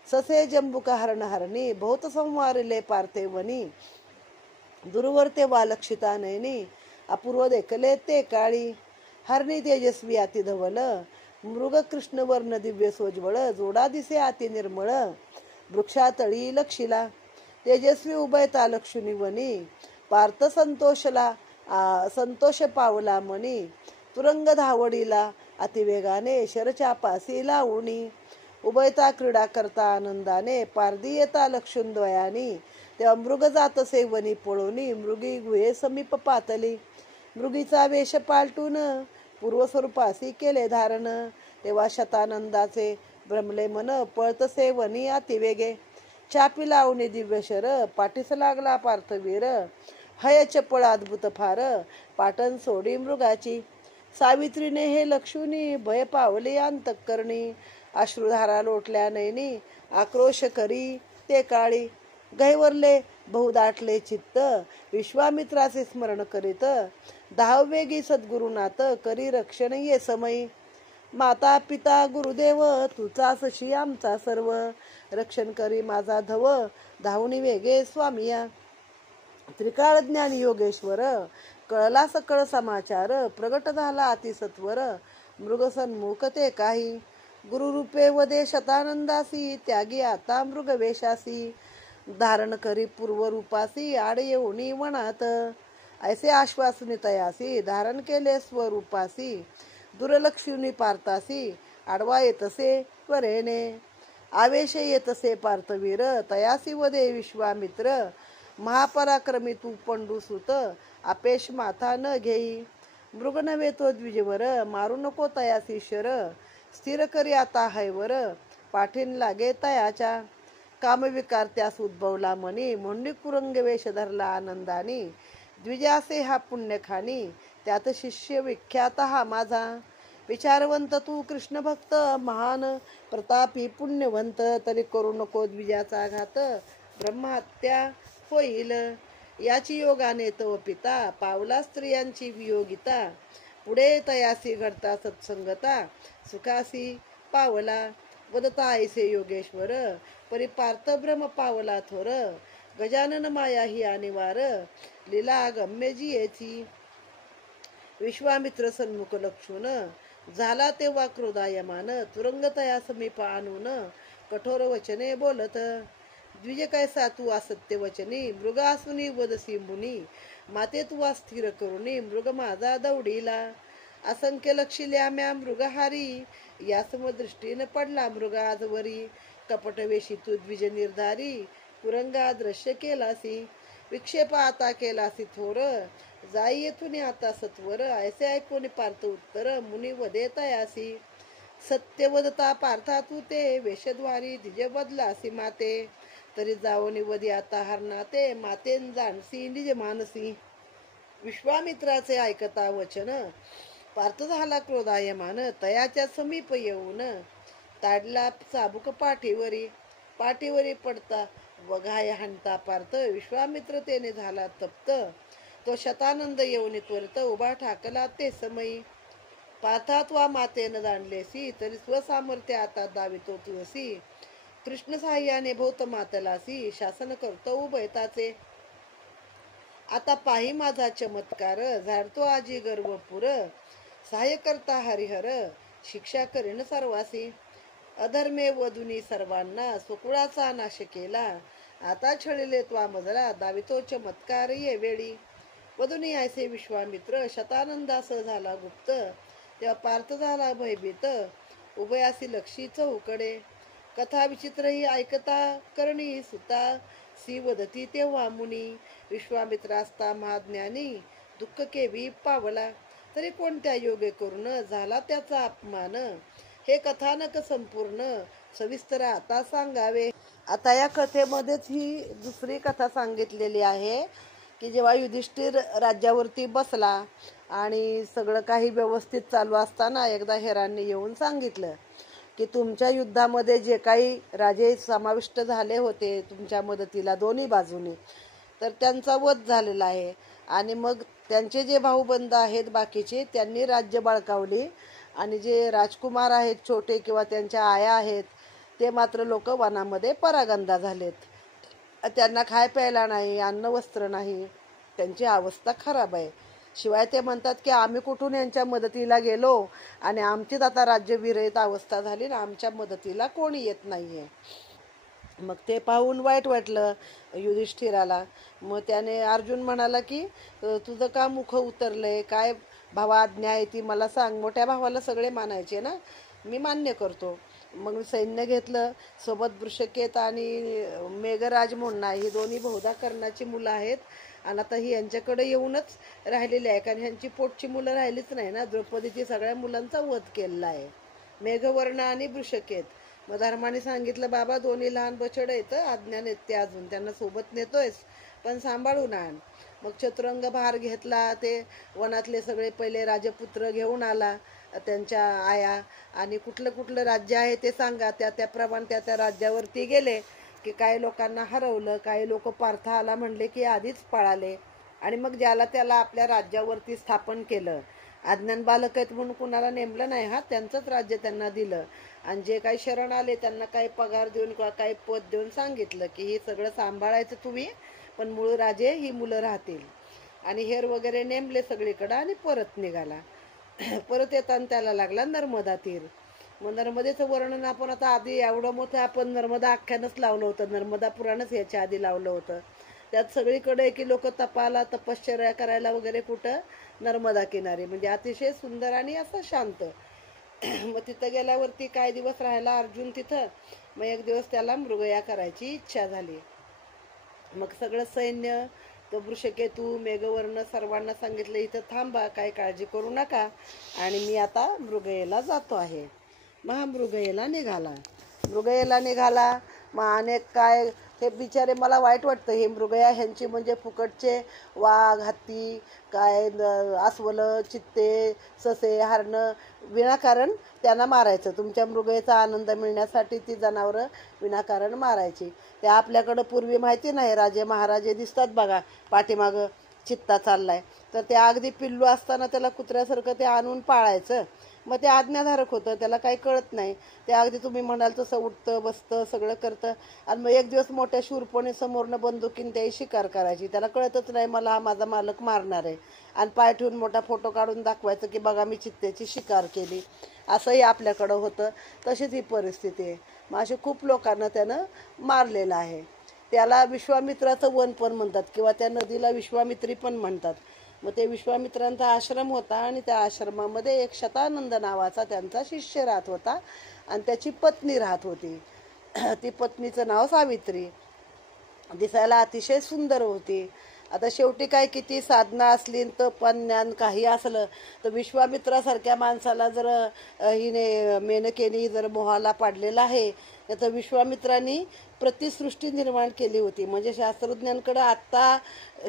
ससे जंबुक हरण हरणी भोवत संवारिले पार्थे वनी. दुर्वर्ते वालक्षिता नयनी अपूर्व देखले ते काळी. हरणी तेजस्वी अति धवल मृग कृष्ण वर्ण दिव्य सोज्वळ. जोडा दिसे अति निर्मळ वृक्षातळी लक्षिला. तेजस्वी उभयता लक्षुनी वनी पार्थ संतोष पावला मनी. तुरंग धावडीला अतिवेगाने शरचापासी लावणी. उभयता क्रीडा करता आनंदाने पारदी येता लक्षुन द्वयानी. तेव्हा मृग जातसे वनी पळोनी मृगी गुहे समीप पातली. मृगीचा वेश पालटून पूर्वस्वरूपासी केले धारण. तेव्हा शतानंदाचे भ्रमले मन पळतसे वनी अतिवेगे. चापी लावणी दिव्य शर पाठीस लागला पार्थवीर. हय चपळ अद्भुत फार पाटण सोडी मृगाची. सावित्रीने हे लक्षुनी भय पावले अंतःकरणी. अश्रुधारा लोटल्या नैनी आक्रोश करी ते काळी. गैवरले बहुदाटले चित्त विश्वामित्राचे स्मरण करीत. धाववेगी सद्गुरुनाथ करी रक्षण ये समयी. माता पिता गुरुदेव तुचासशी आमचा सर्व. रक्षण करी माझा धव धावणी वेगे स्वामिया. त्रिकाळ ज्ञानी योगेश्वर कळला सकळ समाचार. प्रगट झाला अतिसत्वर मृग सन्मुख ते काही. गुरुरूपे वदे शतानंदासी त्यागी आता मृगवेशासी. धारण करी पूर्वरूपासी आड येऊनी वनात. ऐसे आश्वासनी तयासी धारण केले स्वरूपासी. दुर्लक्षुनी पार्थासी आडवा येतसे त्वरेने. आवेश येतसे पार्थवीर तयासी वदे विश्वामित्र. महापराक्रमी तू पंडुसुत आपेश माथा न घेई. मृग नव्हे तो द्विजवर मारू नको तयासी शर. स्थिर करी आता हैवर पाठीन लागे तयाच्या. कामविकार त्यास उद्भवला मनी म्हणून कुरंग वेश धरला आनंदानी. द्विजासे हा पुण्यखानी त्यात शिष्य विख्यात हा माझा. विचारवंत तू कृष्ण भक्त महान प्रतापी पुण्यवंत. तरी करू नको द्विजाचा घात ब्रह्महत्या होईल. याची योगाने तव पिता पावला स्त्रियांची वियोगिता. पुढे तयासी घडता सत्संगता सुखासी पावला. वदता ऐसे योगेश्वर परिपार्थ ब्रह्म पावला थोर. गजानन माया ही अनिवार लीला गम्य जी येची. विश्वामित्र सन्मुख लक्षून झाला तेव्हा क्रोधायमान. तुरंग तया समीप आणून कठोर वचने बोलत. द्विज कैसा तू असत्य वचनी मृगासुनी वदसी मुनी. माते तू स्थिर करुणी मृग माझा दौडीला. असंख्य लक्षिल्या म्या मृगहारी या समदृष्टीने पडला मृगाजवरी. कपटवेशी तू द्विज निर्धारी कुरंगा दृश्य केलासी. विक्षेप आता केलासी थोर जाई येथून आता सत्वर. ऐसे ऐकून पार्थ उत्तर मुनी वदे तयासी. सत्य वदता पार्था तू ते वेशद्वारी द्विज बदलासी माते. तरी जावनी वदी आता हरणाते मातेन जाणसी निज मानसी. विश्वामित्राचे ऐकता वचन पार्थ झाला क्रोधायमान. तयाच्या समीप येऊन ताडला चाबुक पाठीवरी पडता वघाय हाणता पार्थ. विश्वामित्र तेने झाला तप्त तो शतानंद येऊन त्वरित उभा ठाकला ते समयी. पार्थात वा मातेन जाणलेसी तरी स्वसामर्थ्य आता दावितो तुळसी. कृष्ण साह्याने भोवत मातलासी शासन करतो उभयताचे. आता पाही माझा चमत्कार झाडतो आजी गर्वपुर. सहाय्य करता हरिहर शिक्षा करीन सर्वासी. अधर्मे वधुनी सर्वांना स्वकुळाचा नाश केला. आता छळिले त्वा मजला दावितो चमत्कार ये वेळी. वधुनी ऐसे विश्वामित्र शतानंदास झाला गुप्त. तेव्हा पार्थ झाला भयभीत, उभयासी लक्षी चौकडे. कथा विचित्र ही ऐकता करणी सुता, सी वदती तेव्हा मुनी. विश्वामित्रास्ता महाज्ञानी, दुःख केवी पावला. तरी कोणत्या योगे करून झाला त्याचा अपमान. हे कथानक संपूर्ण सविस्तर आता सांगावे. आता या कथेमध्येच ही दुसरी कथा सांगितलेली आहे की जेव्हा युधिष्ठिर राज्यावरती बसला आणि सगळं काही व्यवस्थित चालू असताना एकदा हेरांनी येऊन सांगितलं की तुमच्या युद्धामध्ये जे काही राजे समाविष्ट झाले होते तुमच्या मदतीला दोन्ही बाजूनी, तर त्यांचा वध झालेला आहे. आणि मग त्यांचे जे भाऊबंद आहेत बाकीचे त्यांनी राज्य बळकावली आणि जे राजकुमार आहेत छोटे किंवा त्यांच्या आया आहेत ते मात्र लोक वनामध्ये परागंदा झालेत. त्यांना खाय प्यायला नाही, अन्न वस्त्र नाही, त्यांची अवस्था खराब आहे. शिवाय ते म्हणतात की आम्ही कुठून यांच्या मदतीला गेलो आणि आमचीच आता राज्य विरहित अवस्था झाली ना आमच्या मदतीला कोणी येत नाहीये. मग ते पाहून वाईट वाटलं युधिष्ठिराला. मग त्याने अर्जुन म्हणाला की तुझं का मुख उतरलंय, काय भावा आज्ञा आहे ती मला सांग. मोठ्या भावाला सगळे मानायचे ना, मी मान्य करतो. मग मी सैन्य घेतलं, सोबत वृषकेत आणि मेघराज म्हणून ही दोन्ही बहुधा कर्णाची मुलं आहेत आणि आता ही यांच्याकडे येऊनच राहिलेली आहे कारण ह्यांची पोटची मुलं राहिलीच नाही ना. द्रौपदीची सगळ्या मुलांचा वध केलेला आहे, मेघवर्ण आणि वृषकेत. मग धर्माने सांगितलं बाबा दोन्ही लहान बछड आहेत, आज्ञा नेते अजून त्यांना सोबत नेतोयस पण सांभाळून आण. मग चतुरंग भार घेतला, ते वनातले सगळे पहिले राजपुत्र घेऊन आला, त्यांच्या आया, आणि कुठलं कुठलं राज्य आहे ते सांगा. त्याप्रमाणे त्या राज्यावरती गेले की काही लोकांना हरवलं, काही लोक पार्थाला म्हणले की आधीच पळाले आणि मग ज्याला त्याला आपल्या राज्यावरती स्थापन केलं. अज्ञान बालक आहेत म्हणून कुणाला नेमलं नाही, हा त्यांचंच राज्य त्यांना दिलं. आणि जे काही शरण आले त्यांना काही पगार देऊन किंवा काही पद देऊन सांगितलं की हे सगळं सांभाळायचं तुम्ही, पण मूळ राजे ही मुलं राहतील. आणि हेर वगैरे नेमले सगळीकडं आणि परत निघाला. परत येताना त्याला लागला नर्मदा तीर. मग नर्मदेचं वर्णन आपण आता आधी एवढं मोठं आपण नर्मदा आख्यानच लावलं होतं, नर्मदा पुराणच याच्या आधी लावलं होतं. त्यात सगळीकडे की लोक तपाला तपश्चर्या करायला वगैरे कुठं नर्मदा किनारी, म्हणजे अतिशय सुंदर आणि असं शांत. मग तिथं गेल्यावरती काही दिवस राहायला अर्जुन तिथं. मग एक दिवस त्याला मृगया करायची इच्छा झाली. मग सगळं सैन्य तो वृषकेतू मेघवर्ण सर्वांना सांगितलं इथं थांबा, काही काळजी करू नका आणि मी आता मृगयेला जातो आहे. मग हा मृगयेला निघाला. मग अनेक काय हे बिचारे, मला वाईट वाटतं हे मृगया ह्यांची, म्हणजे फुकटचे वाघ हत्ती काय अस्वलं चित्ते ससे हरणं विनाकारण त्यांना मारायचं. तुमच्या मृगयेचा आनंद मिळण्यासाठी ती जनावरं विनाकारण मारायची. ते आपल्याकडं पूर्वी माहिती नाही, राजे महाराजे दिसतात बघा पाठीमागं चित्ता चाललाय, तर ते अगदी पिल्लू असताना त्याला कुत्र्यासारखं ते आणून पाळायचं. मग ते आज्ञाधारक होतं, त्याला काही कळत नाही, ते अगदी तुम्ही म्हणाल तसं उठतं बसतं सगळं करतं. आणि मग एक दिवस मोठ्या शूरपणे समोरनं बंदुकीन त्याही शिकार करायची, त्याला कळतच नाही मला हा माझा मालक मारणार आहे, आणि पाय ठेवून मोठा फोटो काढून दाखवायचं की बघा मी चित्त्याची शिकार केली. असंही आपल्याकडं होतं. तशीच ही परिस्थिती आहे. मग असे खूप लोकांना त्यानं मारलेलं आहे. त्याला विश्वामित्राचं वन पण म्हणतात किंवा त्या नदीला विश्वामित्री पण म्हणतात. मग ते विश्वामित्रांचा आश्रम होता आणि त्या आश्रमामध्ये एक शतानंद नावाचा त्यांचा शिष्य राहत होता आणि त्याची पत्नी राहत होती. ती पत्नीचं नाव सावित्री, दिसायला अतिशय सुंदर होती. आता शेवटी काय किती साधना असली तप ज्ञान काही असलं तर विश्वामित्रासारख्या माणसाला जर हिने मेनकेने जर मोहाला पाडलेला आहे, तर विश्वामित्रांनी प्रतिसृष्टी निर्माण केली होती. म्हणजे शास्त्रज्ञांकडं आत्ता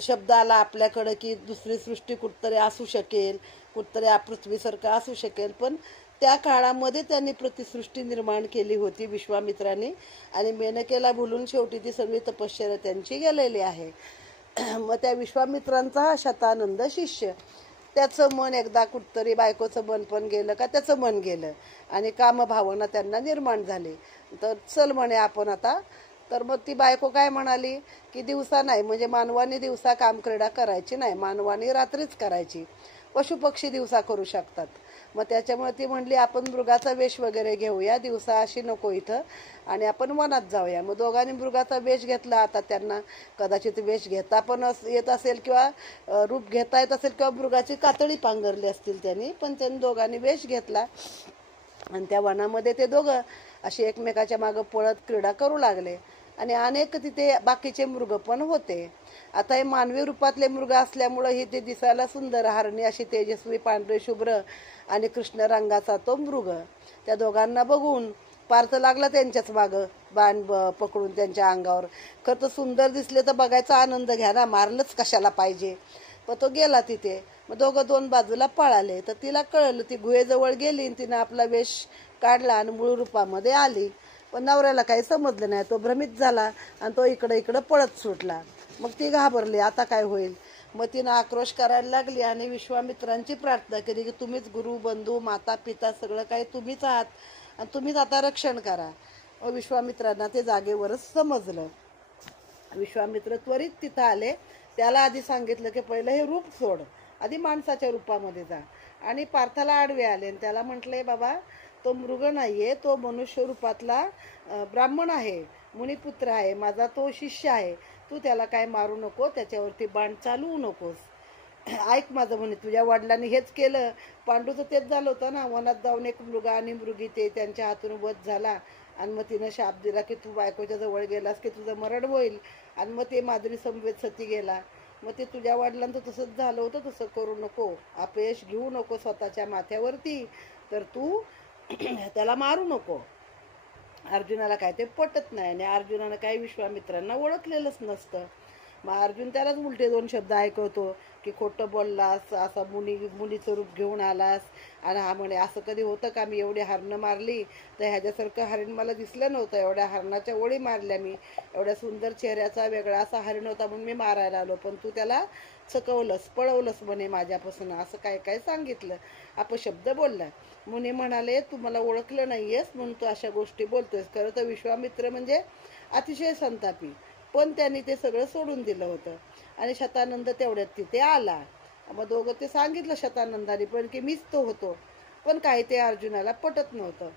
शब्द आला आपल्याकडं की दुसरी सृष्टी कुठतरी असू शकेल, कुठतरी पृथ्वीसारखं असू शकेल, पण त्या काळामध्ये त्यांनी प्रतिसृष्टी निर्माण केली होती विश्वामित्रांनी. आणि मेनकेला भुलून शेवटी ती सगळी तपश्चर्या त्यांची गेलेली आहे. मग त्या विश्वामित्रांचा हा शतानंद शिष्य, त्याचं मन एकदा कुठतरी बायकोचं मन पण गेलं का त्याचं मन गेलं आणि कामभावना त्यांना निर्माण झाली. तर चल म्हणे आपण आता. तर मग ती बायको काय म्हणाली की दिवसा नाही, म्हणजे मानवाने दिवसा कामक्रीडा करायची नाही, मानवाने रात्रीच करायची. पशुपक्षी दिवसा करू शकतात. मग त्याच्यामुळे ती म्हणली आपण मृगाचा वेश वगैरे घेऊया, दिवसा अशी नको इथं, आणि आपण वनात जाऊया. मग दोघांनी मृगाचा वेश घेतला. आता त्यांना कदाचित वेश घेता पण येत असेल किंवा रूप घेता येत असेल किंवा मृगाची कातडी पांघरली असतील त्यांनी, पण त्यांनी दोघांनी वेश घेतला आणि त्या वनामध्ये ते दोघं अशी एकमेकाच्या मागं पळत क्रीडा करू लागले. आणि अनेक तिथे बाकीचे मृग पण होते. आता हे मानवी रूपातले मृग असल्यामुळं ही ते दिसायला सुंदर हरणी अशी तेजस्वी पांढरे शुभ्र आणि कृष्ण रंगाचा तो मृग. त्या दोघांना बघून पार्थ लागला त्यांच्याच मागं बाण पकडून त्यांच्या अंगावर. खरं तर सुंदर दिसले तर बघायचा आनंद घ्या ना, मारलंच कशाला पाहिजे. पण तो गेला तिथे. मग दोघं दोन बाजूला पळाले. तर तिला कळलं, ती गुहेजवळ गेली आणि तिनं आपला वेश काढला आणि मूळ रूपामध्ये आली. पण नवऱ्याला काही समजलं नाही. तो भ्रमित झाला आणि तो इकडं इकडं पळत सुटला. मग ती घाबरली, आता काय होईल. मग तिनं आक्रोश करायला लागली आणि विश्वामित्रांची प्रार्थना केली की तुम्हीच गुरु बंधू माता पिता सगळं काही तुम्हीच आहात आणि तुम्हीच आता रक्षण करा. मग विश्वामित्रांना ते जागेवरच समजलं. विश्वामित्र त्वरित तिथं आले. त्याला आधी सांगितलं की पहिलं हे रूप सोड, आधी माणसाच्या रूपामध्ये जा. आणि पार्थाला आडवे आले आणि त्याला म्हटलंय बाबा तो मृग नाहीये, तो मनुष्य रूपातला ब्राह्मण आहे, मुनिपुत्र आहे, माझा तो शिष्य आहे. तू त्याला काय मारू नको, त्याच्यावरती बाण चालवू नकोस. ऐक माझं म्हणे, तुझ्या वडिलांनी हेच केलं. पांडूचं तेच झालं होतं ना, वनात जाऊन एक मृग आणि मृगी ते त्यांच्या हातून वध झाला आणि मग तिनं शाप दिला की तू बायकोच्या जवळ गेलास की तुझं मरण होईल. आणि मग ते माधुरी समवेत सती गेला. मग ते तुझ्या वडिलांचं तसंच झालं होतं, तसं करू नको, अपयश घेऊ नको स्वतःच्या माथ्यावरती, तर तू त्याला मारू नको. अर्जुनाला काय ते पटत नाही आणि अर्जुनानं काही विश्वामित्रांना ओळखलेलंच नसतं. मग अर्जुन त्यालाच उलटे दोन शब्द ऐकवतो की खोटं बोललास, असा मुलीचं रूप घेऊन आलास. आणि हा म्हणे असं कधी होतं का, मी एवढी हरणं मारली तर ह्याच्यासारखं हरिण मला दिसलं नव्हतं, एवढ्या हरणाच्या ओळी मारल्या मी, एवढ्या सुंदर चेहऱ्याचा वेगळा असा हरिण होता म्हणून मी मारायला आलो, पण तू त्याला चकवलंस, पळवलंस म्हणे माझ्यापासून, असं काय काय सांगितलं, अपशब्द बोलला. मुनी म्हणाले तू मला ओळखलं नाहीयेस म्हणून तू अशा गोष्टी बोलतोयस. खरं तर विश्वामित्र म्हणजे अतिशय संतापी, पण त्यांनी ते सगळं सोडून दिलं होतं. आणि शतानंद तेवढ्यात तिथे आला. मग दोघं ते सांगितलं शतानंदाने पण की मीच तो होतो, पण काही ते अर्जुनाला पटत नव्हतं.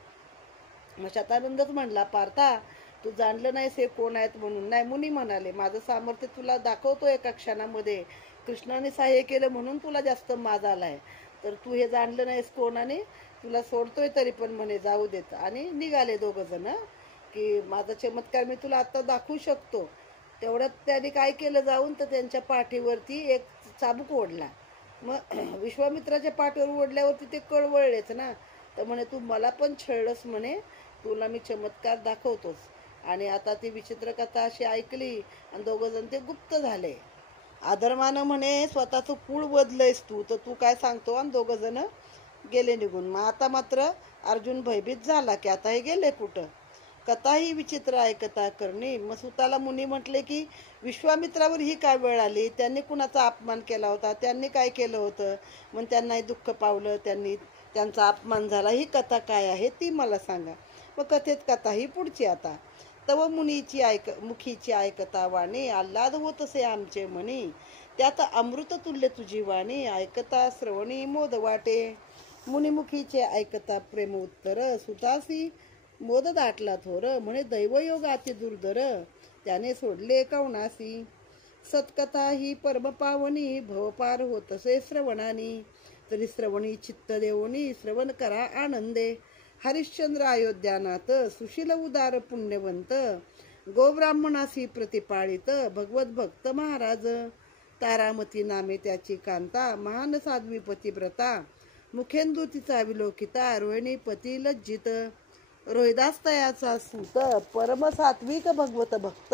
मग शतानंदच म्हणला, पार्था तू जाणलं नाहीस हे कोण आहेत म्हणून. नाही, मुनी म्हणाले माझं सामर्थ्य तुला दाखवतो एका क्षणामध्ये, कृष्णाने सहाय्य केलं म्हणून तुला जास्त माज आलाय, तर तू हे जाणलं नाहीस कोण आणि तुला सोडतोय तरी पण म्हणे जाऊ देत. आणि निघाले दोघं जण की माझा चमत्कार मी तुला आता दाखवू शकतो. तेवढ्यात त्यांनी काय केलं, जाऊन तर त्यांच्या पाठीवरती एक चाबूक ओढला. मग विश्वामित्राच्या पाठीवर ओढल्यावरती ते कळवळलेच ना, तर म्हणे तू मला पण छळलंस म्हणे, तुला मी चमत्कार दाखवतोच. आणि आता ती विचित्र कथा अशी ऐकली आणि दोघं जण ते गुप्त झाले. अधर्मानं म्हणे स्वतःचं कुळ बदलयस तू, तर तू काय सांगतो, आणि दोघं जण गेले निघून. मग आता मात्र अर्जुन भयभीत झाला की आता हे गेले कुठं. कथा ही विचित्र ऐकता करणी. मग सुताला मुनी म्हटले की विश्वामित्रावर ही काय वेळ आली, त्यांनी कुणाचा अपमान केला होता, त्यांनी काय केलं होतं, मग त्यांनाही दुःख पावलं, त्यांचा अपमान झाला, ही कथा काय आहे ती मला सांगा. मग कथेत कथा ही पुढची आता. तव मुखीची ऐकता वाणी, आल्हाद होत असे आमचे मनी, त्यात अमृत तुल्य तुझी वाणी, ऐकता श्रवणी मोद वाटे. मुनिमुखीचे ऐकता प्रेम उत्तर, सुतासी मोद दाटला थोर, म्हणे दैवयोग अति दुर्धर, त्याने सोडले कवनासी. सत्कथा ही परमपावनी, भवपार होतसे श्रवणानी, तरी श्रवणी चित्त देवनी, श्रवण करा आनंदे. हरिश्चंद्र अयोध्यानाथ, सुशील उदार पुण्यवंत, गोब्राह्मणासी प्रतिपाळित, भगवत भक्त महाराज. तारामती नामे त्याची कांता, महान साध्वी पतिव्रता, मुखेंदू तिचा विलोकिता, रोहिणीपती लज्जित. रोहिदास्तयाचा सूत, परम सात्विक भगवत भक्त,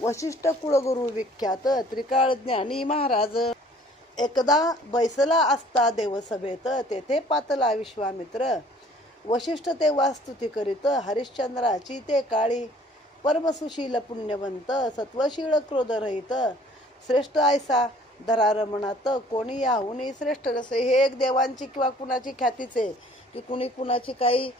वशिष्ठ कुळगुरु विख्यात, त्रिकाळ ज्ञानी महाराज. एकदा बैसला असता देवसभेत, तेथे पातला विश्वामित्र, वशिष्ठ तेव्हा स्तुती करीत, हरिश्चंद्राची ते काळी. परमसुशील पुण्यवंत, सत्वशील क्रोधरहित, श्रेष्ठ ऐसा धरा रमणात, कोणी याहुनी श्रेष्ठ नसे. हे एक देवांची किंवा कुणाची ख्यातीच आहे की कुणी कुणाची काही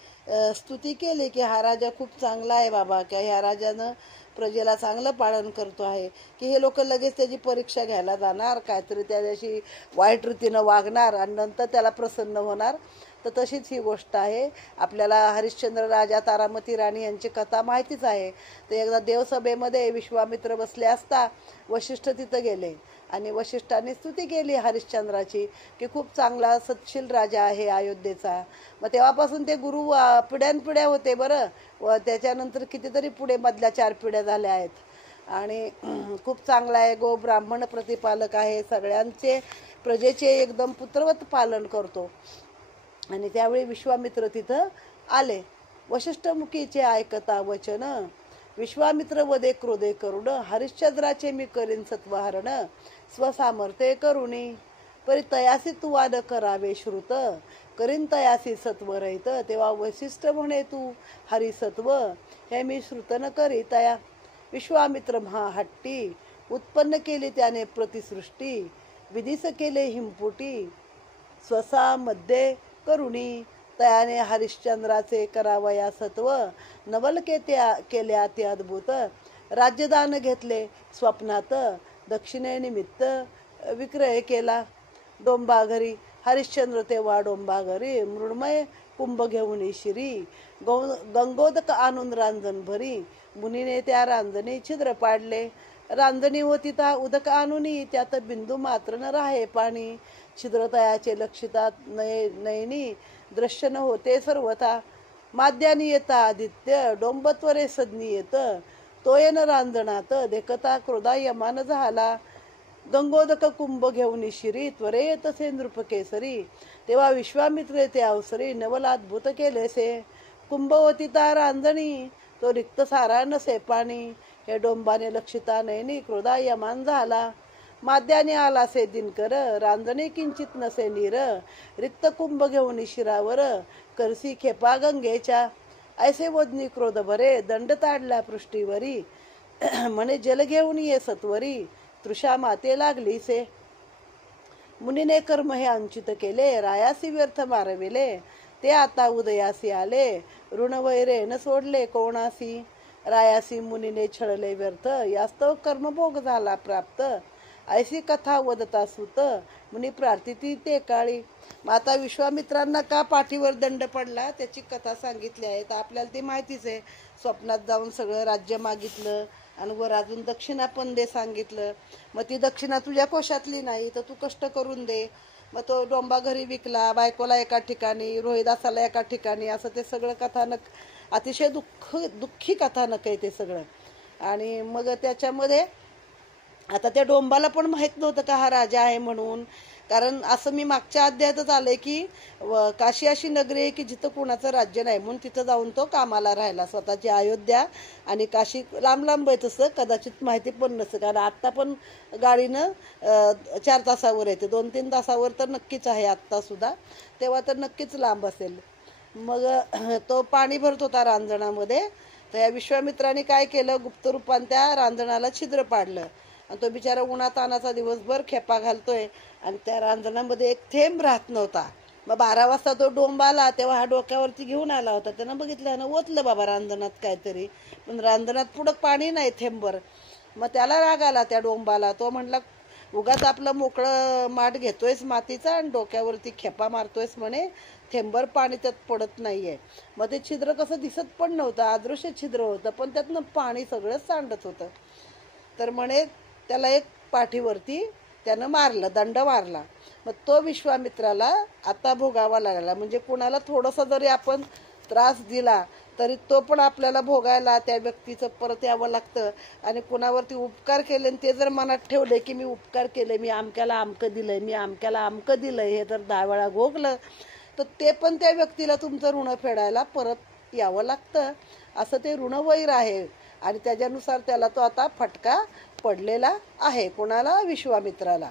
स्तुती केली की हा राजा खूप चांगला आहे बाबा, किंवा ह्या राजानं प्रजेला चांगलं पालन करतो आहे की हे लोक लगेच त्याची परीक्षा घ्यायला जाणार, काहीतरी त्याच्याशी वाईट रीतीनं वागणार आणि नंतर त्याला प्रसन्न होणार. तर तशीच ही गोष्ट आहे. आपल्याला हरिश्चंद्र राजा, तारामती राणी यांची कथा माहितीच आहे. ते एकदा देवसभेमध्ये विश्वामित्र बसले असता वशिष्ठ तिथं गेले आणि वशिष्ठांनी स्तुती केली हरिश्चंद्राची की खूप चांगला सत्शील राजा आहे अयोध्येचा. मग तेव्हापासून ते गुरु पिढ्यानपिढ्या होते बरं. व त्याच्यानंतर कितीतरी पुढे मधल्या 4 पिढ्या झाल्या आहेत आणि खूप चांगला आहे. गो ब्राह्मण प्रतिपालक आहे, सगळ्यांचे प्रजेचे एकदम पुत्रवत पालन करतो. आणि त्यावेळी विश्वामित्र तिथं आले. वशिष्ठमुखीचे ऐकता वचन, विश्वामित्र वदे क्रोधे करुण, हरिश्चंद्राचे मी करीन सत्वहरण, स्वसामर्थ्ये करुणी, परी तयासी तू वाद करावे श्रुत, करीन तयासी सत्व रहित. तेव्हा वशिष्ठ म्हणे तू हरिसत्व हे मी श्रुत न करी तया. विश्वामित्र महाहट्टी, उत्पन्न केली त्याने प्रतिसृष्टी, विधीस केले हिमपुटी, स्वसामध्ये करुणी, तयाने हरिश्चंद्राचे करावया सत्व, नवल केले अति अद्भुत, राज्यदान घेतले स्वप्नात, दक्षिणे निमित्त विक्रय केला डोंबा घरी. हरिश्चंद्र तेव्हा डोंबा घरी, मृण्मय कुंभ घेऊन शिरी, गंगोदक आणून रांजण भरी, मुनीने त्या रांजणी छिद्र पाडले. रांजणी होती ता उदक आणुनी, त्यात बिंदू मात्र न राहे पाणी. छिद्र तयाचे लक्षितात नयनी, दृश्य न होते सर्वथा. माद्यानी येता आदित्य, डोंबत्वरे सदनी येत, तोयन रांजणात देखता क्रोधायमान झाला. गंगोदक कुंभ घेऊन शिरी, त्वरे येतसे नृपकेसरी, तेव्हा विश्वामित्रे ते अवसरी, नवलाद्भुत केलेसे. कुंभवती ता रांजणी, तो रिक्त सारा नसे पाणी, हे डोंबाने लक्षिता नयनी क्रोधायमान झाला. माद्याने आलासे दिनकर, रांजणे किंचित नसे नीर, रिक्त कुंभ घेऊन शिरावर, करसी खेपा गंगेच्या. ऐसे वदनी क्रोध भरे, दंड ताडला पृष्ठीवरी, म्हणे जल घेऊन ये सत्वरी, तृषा माते लागलीसे. मुनीने कर्म हे अंचित केले, रायासी व्यर्थ मारविले, ते आता उदयासी आले, ऋण वैरे न सोडले कोणासी. रायासी मुनीने छळले व्यर्थ, यास्तव कर्मभोग झाला प्राप्त, ऐसी कथा वदता सुत, मुनी प्रार्थिती ते काळी. माता विश्वामित्रांना का पाठीवर दंड पडला त्याची कथा सांगितली आहे. तर आपल्याला ती माहितीच आहे. स्वप्नात जाऊन सगळं राज्य मागितलं आणि वर अजून दक्षिणा पण दे सांगितलं. मग ती दक्षिणा तुझ्या कोशातली नाही तर तू कष्ट करून दे. मग तो डोंबा घरी विकला, बायकोला एका ठिकाणी, रोहिदासाला एका ठिकाणी, असं ते सगळं कथानक, अतिशय दुःखी कथानक आहे ते सगळं. आणि मग त्याच्यामध्ये आता त्या डोंबाला पण माहित नव्हतं का हा राजा आहे म्हणून. कारण असं मी मागच्या अध्यायातच आलंय की काशी अशी नगरी आहे की जिथं कोणाचं राज्य नाही, म्हणून तिथं जाऊन तो कामाला राहिला. स्वतःची अयोध्या आणि काशी लांब लांब आहे, तसं कदाचित माहिती पण नसतं. कारण आत्ता पण गाडीनं 4 तासावर येते, 2-3 तासावर तर नक्कीच आहे आत्ता सुद्धा, तेव्हा तर नक्कीच लांब असेल. मग तो पाणी भरत होता रांजणामध्ये. तर या विश्वामित्राने काय केलं, गुप्त रूपाने त्या रांजणाला छिद्र पाडलं आणि तो बिचारा उन्हातानाचा दिवसभर खेपा घालतोय आणि त्या रांजणामध्ये एक थेंब राहत नव्हता. मग 12 वाजता तो डोंब आला तेव्हा हा डोक्यावरती घेऊन आला होता. त्यानं बघितलं ना, ओतलं बाबा रांजणात काहीतरी, पण रांजणात पुढं पाणी नाही थेंबर. मग त्याला राग आला त्या डोंबाला. तो म्हणला, उगाच आपलं मोकळं माठ घेतोयस मातीचा आणि डोक्यावरती खेपा मारतोयस म्हणे, थेंबर पाणी त्यात पडत नाहीये. मग ते छिद्र कसं दिसत पण नव्हतं, अदृश्य छिद्र होतं, पण त्यातनं पाणी सगळं सांडत होतं. तर म्हणे त्याला एक पाठीवरती त्यानं मारलं, दंड मारला. मग तो विश्वामित्राला आता भोगावा लागला. म्हणजे कुणाला थोडंसं जरी आपण त्रास दिला तरी तो पण आपल्याला भोगायला त्या व्यक्तीचं परत यावं लागतं. आणि कुणावरती उपकार केले ते जर मनात ठेवले की मी उपकार केले, मी आमक्याला आमकं दिलंय, मी आमक्याला आमकं दिलंय, हे जर 10 वेळा भोगलं तर ते पण त्या व्यक्तीला तुमचं ऋण फेडायला परत यावं लागतं. असं ते ऋणवैर आहे. आणि त्याच्यानुसार त्याला तो आता फटका पडलेला आहे. कोणाला? विश्वामित्राला.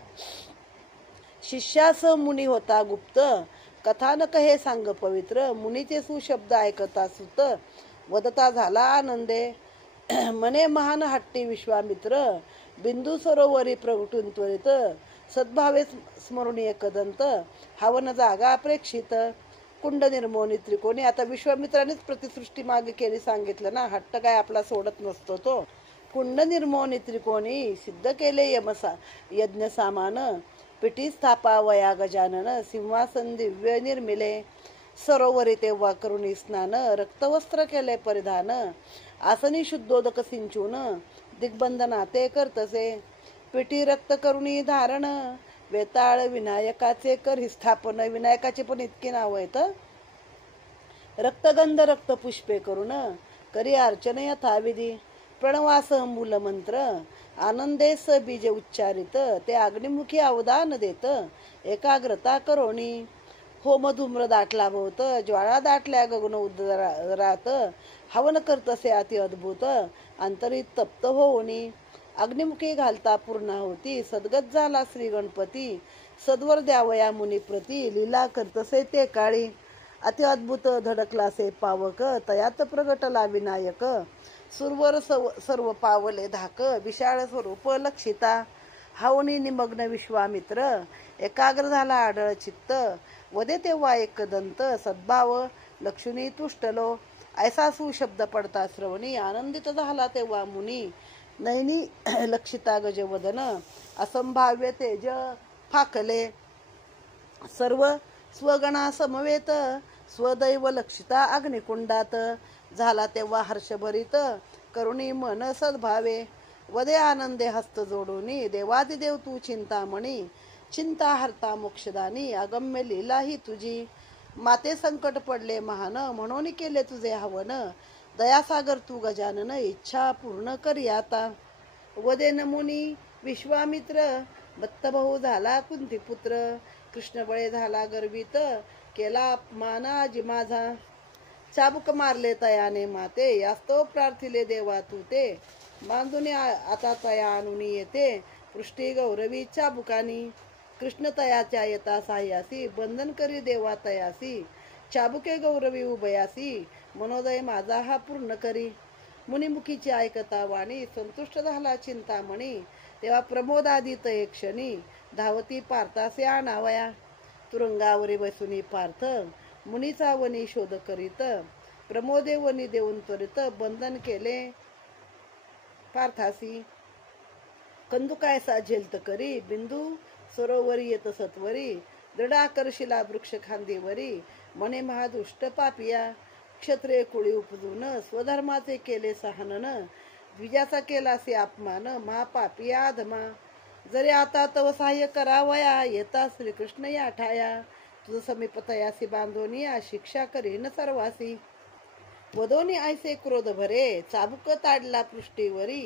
शिष्यास मुनी होता गुप्त, कथानक हे सांग पवित्र, मुनीचे सुशब्द ऐकता सुत, वदता झाला आनंदे. म्हणे महान हट्टी विश्वामित्र, बिंदू सरोवरी प्रगटून त्वरित, सद्भावे स्मरणीय कदंत, हवन जागा अपेक्षित, कुंड निर्मोनी त्रिकोणी. आता विश्वामित्रानेच प्रतिसृष्टी मागे केली सांगितलं ना, हट्ट काय आपला सोडत नसतो तो. कुंड निर्मोनी त्रिकोणी सिद्ध केले यज्ञ सामान पिठी स्थापावया गजानन सिंहासन दिव्य निर्मिले सरोवरी तेव्हा करुणी स्नान रक्तवस्त्र केले परिधान आसनी शुद्धोदक सिंचून दिग्बंधना ते करतसे पिठी रक्त करुणी धारण वेताळ विनायकाचे करी स्थापन विनायकाचे पण इतकी नाव आहेत रक्तगंध रक्त पुष्पे करून करी अर्चन यथाविधी प्रणवास मूलमंत्र आनंदेस बीज उच्चारित ते अग्निमुखी अवदान देत एकाग्रता करोणी होम धूम्र दाटला भोवत ज्वाळा दाटल्या गगन उदरात हवन करतसे अति अद्भुत अंतरीत तप्त होऊनी अग्निमुखी घालता पूर्ण होती सद्गत झाला श्री गणपती सद्वर द्यावया मुनी प्रती लीला करतसे ते काळी अति अद्भुत धडकलासे पावक तयात प्रगटला विनायक सुरवर सर्व पावले धाक विशाळ स्वरूप लक्षिता हावनी निमग्न विश्वामित्र एकाग्र झाला आढळ चित्त वदे तेव्हा एक दंत सद्भाव लक्ष्मी तुष्टलो ऐसा सुशब्द पडता श्रवणी आनंदित झाला तेव्हा मुनी नैनी लक्षिता गजवदन असंभाव्य तेज फाकले सर्व स्वगणा समवेत स्वदैव लक्षिता अग्निकुंडात झाला तेव्हा हर्षभरित करुणी मन सद्भावे वदे आनंदे हस्त जोडूनी देवादिदेव तू चिंतामणी चिंता हरता मोक्षदानी अगम्य लीला ही तुझी माते संकट पडले महान म्हणून केले तुझे हवन दयासागर तू गजानन इच्छा पूर्ण करी आता वदे नमुनी विश्वामित्र दत्तभाऊ झाला कुंतीपुत्र कृष्णबळे झाला गर्वित केला अपमान आजी माझा चाबुक मारले तयाने माते यास्तव प्रार्थिले देवा तू ते बांधून आता तया आणून येते पृष्ठी गौरवी चाबुकानी कृष्ण तयाच्या येता साह्यासी बंधन करी देवा तयासी चाबुके गौरवी उभयासी मनोदय माझा हा पूर्ण करी मुनिमुखीची ऐकता वाणी संतुष्ट झाला चिंतामणी तेव्हा प्रमोदादित एक क्षणी धावती पार्थासे आणावया तुरुंगावरी बसूनी पार्थ मुनीचा वनी शोध करीत प्रमोदे वनी देऊन त्वरित बंधन केले पार्थासी कंदुकायसा झेलत करी बिंदू सरोवरी येत सत्वरी दृढाकर्शिला वृक्ष खांदीवरी मने महादुष्ट पापिया क्षत्रिय कुळी उपजून स्वधर्माचे केले सहानन द्विजाचा केलासे अपमान महापापिया धमा जरी आता तव सहाय्य करावया येता श्रीकृष्ण या ठाया तुझ समीपतयासी बांधोनिया शिक्षा करीन सर्वासी वदोनी ऐसे क्रोध भरे चाबुक ताडला पृष्ठीवरी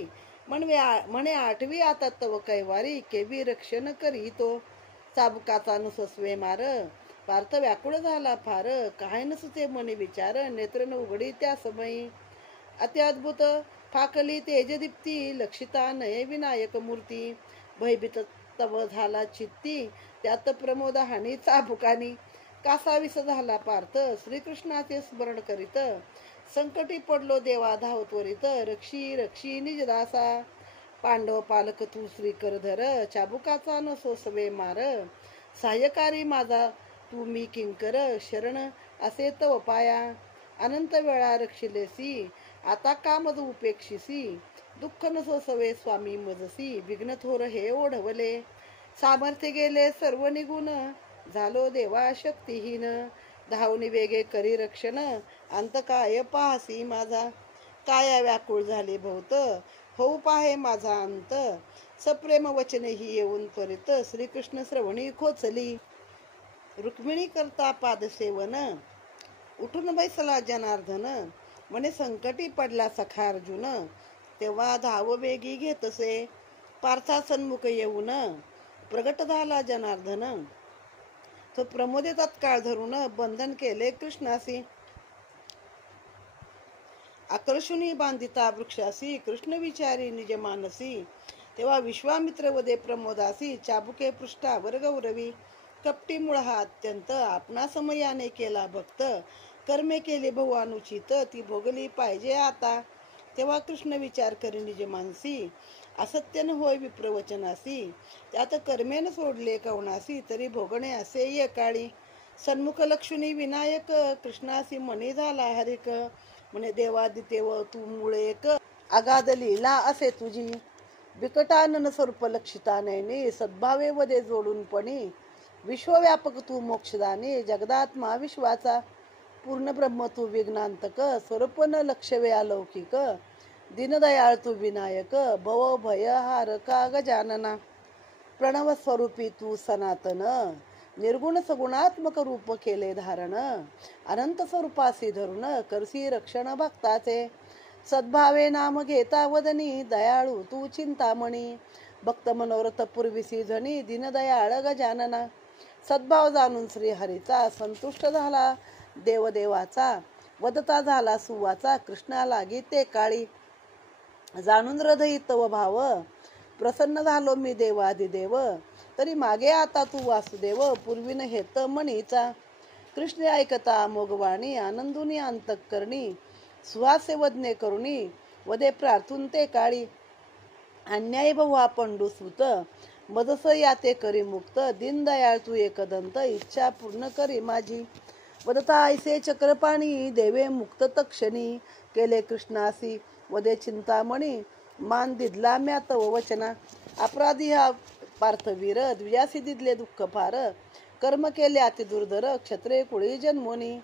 म्हणे आठवी आता तव कैवारी केवी रक्षण करी तो चाबुकाचा नुसस्वे मार पार्थ व्याकुळ झाला फार काय नसते मनी विचार नेत्रन उघडी त्या समयी अत्याद्भुत फाकली तेजदीप्ती लक्षिता नये विनायक मूर्ती भयभीत तव झाला चित्ती त्यात प्रमोद हानी चाबुकानी कासाविस झाला पार्थ श्रीकृष्णाचे स्मरण करीत संकटी पडलो देवा धाव त्वरित रक्षी रक्षी निजदासा पांडव पालक तू श्री करधर चाबुकाचा न सोसवे मार सहाय्यकारी माझा तू मी किंकर शरण असे तव पाया अनंत वेळा रक्षिलेसी आता कामद उपेक्षिसी दुःख न सोसवे स्वामी मजसी विघ्न थोर हे ओढवले सामर्थ्य गेले सर्व निगुण झालो देवा शक्तिहीन धावनी वेगे करी रक्षण अंत काय पाहसी माझा काया व्याकुळ झाले भोवत होऊ पाहे माझा अंत सप्रेम वचने ही येऊन त्वरित श्रीकृष्ण श्रवणी खोचली रुक्मिणी करता पादसेवन उठून बैसला जनार्दन म्हणे संकटी पडला सखा अर्जुन तेव्हा धाव वेगी घेतसे पार्था सन्मुख येऊन प्रगट झाला जनार्दन तो प्रमोदे तत्काळ धरून बंधन केले कृष्णासी आकर्षुनी बांधिता वृक्षासी कृष्ण विचारी निज मानसी तेव्हा विश्वामित्र वदे प्रमोदासी चाबुके पृष्ठावर गौरवी कपटी मूळ हा अत्यंत आपणा समयाने केला भक्त कर्मे केले बहु अनुचित ती भोगली पाहिजे आता तेव्हा कृष्ण विचार करी निज मानसी असत्यन होय विप्रवचनासी त्यात कर्मेन सोडले कवनासी तरी भोगणे असे ये काळी सन्मुख लक्ष्मी विनायक कृष्णासी मनी झाला हरिक म्हणे देवादिदेव तू मुळे एक अगाध लीला असे तुझी. विकटानन स्वरूप लक्षिता नयनी सद्भावे वदे जोडूनपणी. विश्वव्यापक तू मोक्षदानी जगदात्मा विश्वाचा. पूर्ण ब्रह्म तू विघ्नांतक स्वरूप न लक्षवे अलौकिक. दीनदयाळ तू विनायक भव भय हारका गजानना. प्रणव स्वरूपी तू सनातन निर्गुण सगुणात्मक रूप केले धारण. अनंत स्वरूपासी धरून करसी रक्षण भक्ताचे. सद्भावे नाम घेता वदनी दयाळू तू चिंतामणी. भक्त मनोरथ पूर्वीसी धनी दीनदयाळ गजानना. सद्भाव जाणून श्री हरीचा संतुष्ट झाला देवदेवाचा. वदता झाला सुवाचा कृष्णा लागी ते काळी. जाणून हृदयी तव भाव प्रसन्न झालो मी देवादिदेव. तरी मागे आता तू वासुदेव पूर्वीन हेत मनीचा. कृष्ण ऐकता अमोघवाणी आनंदुनी अंतःकरणी. सुहासे वदने करुणी वदे प्रार्थून ते काळी. अन्याय भवा पंडुसुत मदस याते करी मुक्त. दीनदयाळ तू एकदंत इच्छा पूर्ण करी माझी. वदता ऐसे चक्रपाणी देवे मुक्त तक्षणी. केले कृष्णासी वदे चिंतामणी मान दिदला म्या तव वचना. अपराधी हा पार्थवीर द्विजासी दिदले दुःख फार. कर्म केले अति दुर्धर क्षत्रे कुळी जन्मोनी.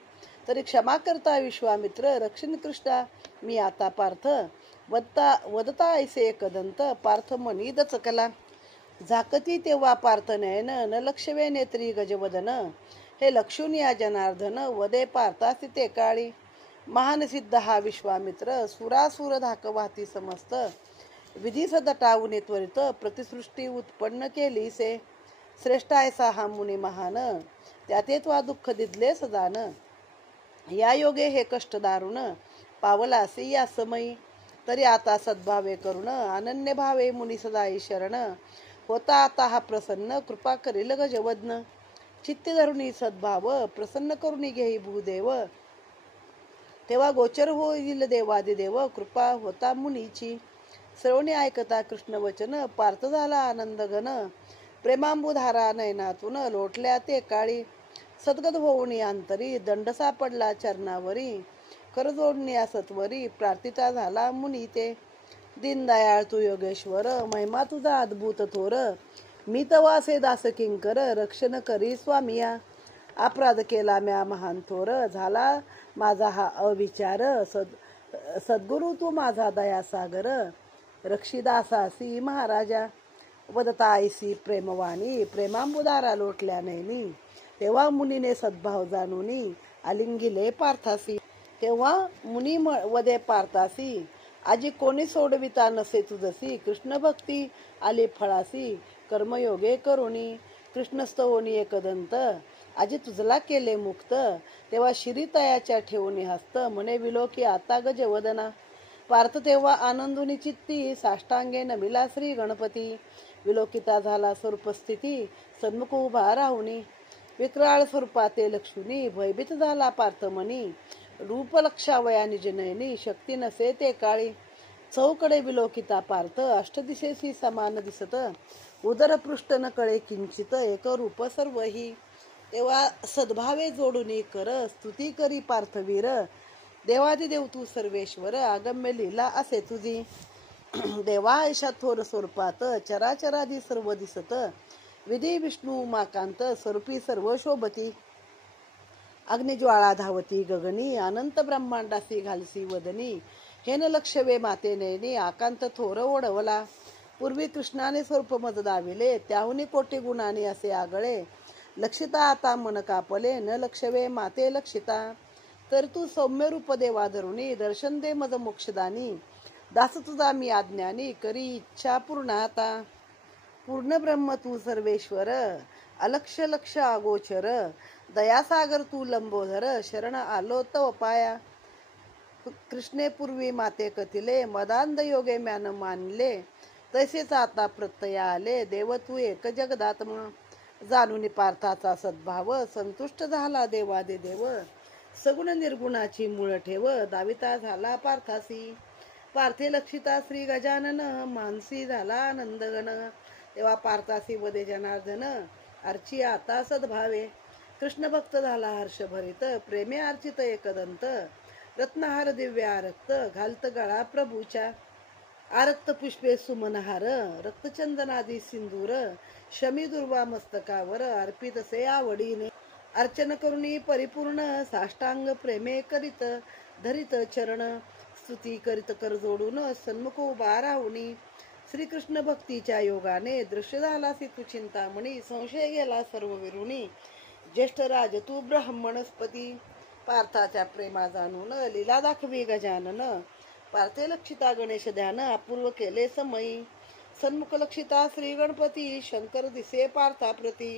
तरी क्षमा करता विश्वामित्र रक्षण कृष्णा मी आता पार्थ. वदता ऐसे एकदंत पार्थ मनी दचकला. झाकती तेव्हा पार्थ नयन न लक्षवे नेत्री गजवदन. हे लक्षून या जनार्दन वदे पार्थासी ते काळी. महान सिद्ध हा विश्वामित्र सुरासुर धाकवाती समस्त. विधी सदटावून त्वरित प्रतिसृष्टी उत्पन्न केली से. श्रेष्ठ ऐसा हा मुनी महान त्याते त्वा दुःख दिदले सदान. या योगे हे कष्ट दारुण पावलासी या समयी. तरी आता सद्भावे करुण अनन्य भावे मुनी सदाई शरण. होता आता हा प्रसन्न कृपा करील गजवदन. चित्ते धरुणी सद्भाव प्रसन्न करुणी घेई भूदेव. तेव्हा गोचर होईल देवादिदेव कृपा होता मुनीची. श्रवणी ऐकता कृष्ण वचन पार्थ झाला आनंद घन. प्रेमांबुधारा नयनातून लोटल्या ते काळी. सद्गत होऊन अंतरी दंड सापडला चरणावरी. करजोडणी सत्वरी प्रार्थिता झाला मुनी ते. दीनदयाळ तू योगेश्वर महिमा तुझा अद्भुत थोर. मी तवासे दास किंकर रक्षण करी स्वामिया. अपराध केला म्या महान थोर झाला माझा हा अविचार. सद्गुरु तू माझा दयासागर रक्षिदासासी महाराजा. वदता ऐसी प्रेमवाणी प्रेमांबुदारा लोटल्या नयनी. तेव्हा मुनीने सद्भाव जाणूनी आलिंगिले पार्थासी. तेव्हा मुनी वदे पार्थासी आजी कोणी सोडविता नसे तुझसी. कृष्ण भक्ती आली फळासी कर्मयोगे करुणी. कृष्णस्तवोनी एकदंत आजी तुझला केले मुक्त. तेव्हा शिरीतयाच्या ठेवून हस्त म्हणे विलोकी आता गजवदना. पार्थ तेव्हा आनंदुनी चित्ती साष्टांगे नमिला श्री गणपती. विलोकिता झाला स्वरूपस्थिती सन्मुख उभा राहुनी. विक्राळ स्वरूपाते लक्षुनी भयभीत झाला पार्थमनी. रूप लक्षावया निजनयनी शक्ती नसे ते काळी. चौकडे विलोकिता पार्थ अष्टदिशेसी समान दिसत. उदर पृष्ठ न कळे किंचित एक रूप सर्वही. तेव्हा सद्भावे जोडून कर स्तुती करी पार्थवीर. देवादिदेव तू सर्वेश्वर आगम्य लीला असे तुझी. देवा ऐशा थोर स्वरूपात चराचरादी सर्व दिसत. विधी विष्णू उमाकांत स्वरूपी सर्व शोभती. अग्निज्वाळा धावती गगनी अनंत ब्रह्मांडासी घालसी वदनी. हे न लक्षवे माते नयनी आकांत थोर ओढवला. पूर्वी कृष्णाने स्वरूप मज दाविले त्याहुनी कोटी गुणाने असे आगळे. लक्षिता आता मन कापले न लक्षवे माते लक्षिता. तर तू सौम्य रूप देवा धरुणी दर्शन दे मज मोक्षदानी. दास तुझा मी अज्ञानी करी इच्छा पूर्ण आता. पूर्ण ब्रह्म तू सर्वेश्वर अलक्ष लक्ष अगोचर. दयासागर तू लंबोधर शरण आलो तव पाया. कृष्णे पूर्वी माते कथिले मदांध योगे म्यान मानले. तसेच आता प्रत्यय आले देव तू एक जगदात्म. जाणून पार्थाचा सद्भाव संतुष्ट झाला देवादिदेव. सगुण निर्गुणाची मूळ ठेव दाविता झाला पार्थासी. पार्थे लक्षिता श्री गजानन मानसी झाला आनंदगण. तेव्हा पार्थासी वदे जनार्दन अर्ची आता सद्भावे. कृष्ण भक्त झाला हर्षभरित प्रेमे अर्चित एकदंत. रत्नहार दिव्या रक्त घालत गळा प्रभूच्या. आरक्त पुष्पे सुमनहार रक्तचंदनादी सिंदूर शमी दुर्वा मस्तकावर अर्पित से आवडीने अर्चन करुणी परिपूर्ण साष्टांग प्रेमे करीत धरित चरण स्तुती करीत कर जोडून सन्मुख उभा राहुनी श्रीकृष्ण भक्तीच्या योगाने दृश्य झाला तू चिंतामणी संशय गेला सर्व विरुणी ज्येष्ठ राज तू ब्राह्मणस्पती पार्थाच्या प्रेमा जाणून लीला दाखवी गजानन पार्थे लक्षिता गणेश ध्यान अपूर्व केले समयी सन्मुख लक्षिता श्री गणपती शंकर दिसे पार्था प्रती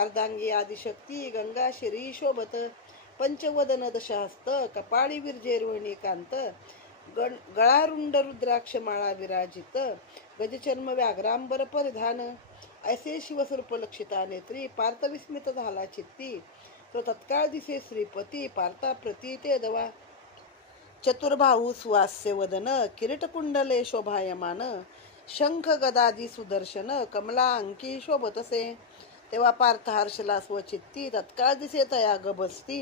अर्धांगी आदिशक्ती गंगा शिरी शोभत पंचवदन दशहस्त कपाळी विरजे रोहिणी कांत गळारुंड रुद्राक्ष माळा विराजित गजचर्म व्याघ्रांबर परिधान ऐसे शिवस्वरूप लक्षिता नेत्री पार्थ विस्मित झाला चित्ती तो तत्काळ दिसे श्रीपती पार्था प्रती ते दवा चतुर्भाऊ सुवास्य वदन किरीट कुंडले शोभायमान शंख गदादी सुदर्शन कमला अंकी शोभतसे तेव्हा पार्थ हर्षला स्वचित्ती तत्काळ दिसे तया गबसती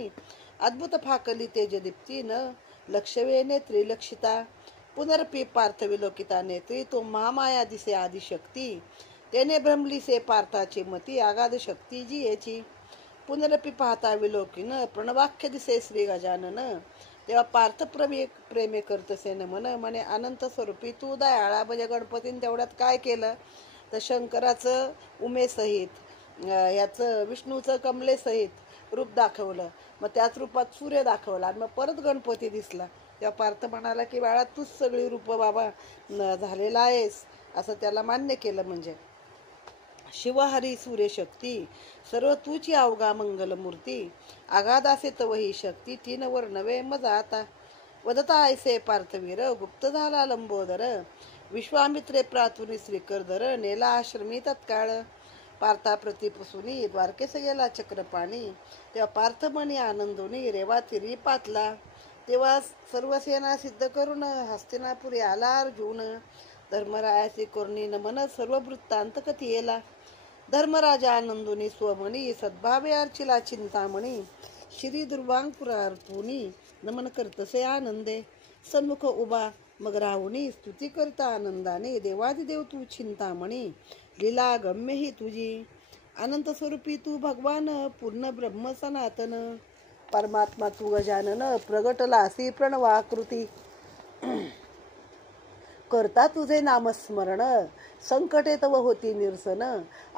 अद्भुत फाकली तेजदीप्ती न लक्षवे नेत्री लक्षिता पुनरपी पार्थ विलोकिता नेत्री तो महामाया दिसे आदिशक्ती तेने भ्रमली से पार्थाची मती आगाध शक्ती जी याची पुनरपी पाहता विलोकिन प्रणवाख्य दिसे श्री गजानन तेव्हा पार्थ प्रेमे करतसे नमन म्हणे अनंत स्वरूपी तू दयाळा म्हणजे गणपतीने तेवढ्यात काय केलं तर शंकराचं उमेसहित याचं विष्णूचं कमलेसहित रूप दाखवलं मग त्याच रूपात सूर्य दाखवला आणि मग परत गणपती दिसला तेव्हा पार्थ म्हणाला की बाळा तूच सगळी रूप बाबा झालेला आहेस असं त्याला मान्य केलं म्हणजे शिवहरी सूर्यशक्ती सर्व तुची अवघा मंगलमूर्ती आगाध असे तवही शक्ती तीन वर नवे मजा आता वदता ऐसे पार्थवीर गुप्त झाला लंबोदर विश्वामित्रे प्रातुनी श्रीकरधर नेला आश्रमी तत्काळ पार्था प्रतिपुसुनी द्वारकेस गेला चक्रपाणी तेव्हा पार्थमणी आनंदोनी रेवातिरी पातला तेव्हा सर्व सेना सिद्ध करून हस्तिनापुरी आला अर्जुन धर्मरायाची कोर्णी नमन सर्व वृत्तांत कथी येला धर्मराजा आनंदोनी स्वमणी सद्भावे अर्चिला चिंतामणी श्री दुर्वांकुरार्पुनी नमन करतसे आनंदे सन्मुख उभा मग राहुनी स्तुती करता आनंदाने देवादिदेव तू चिंतामणी लीला गम्य ही तुझी अनंत स्वरूपी तू भगवान पूर्ण ब्रह्म सनातन परमात्मा तू गजानन प्रगटलासी प्रणवाकृती करता तुझे नामस्मरण संकटे तव होती निरसन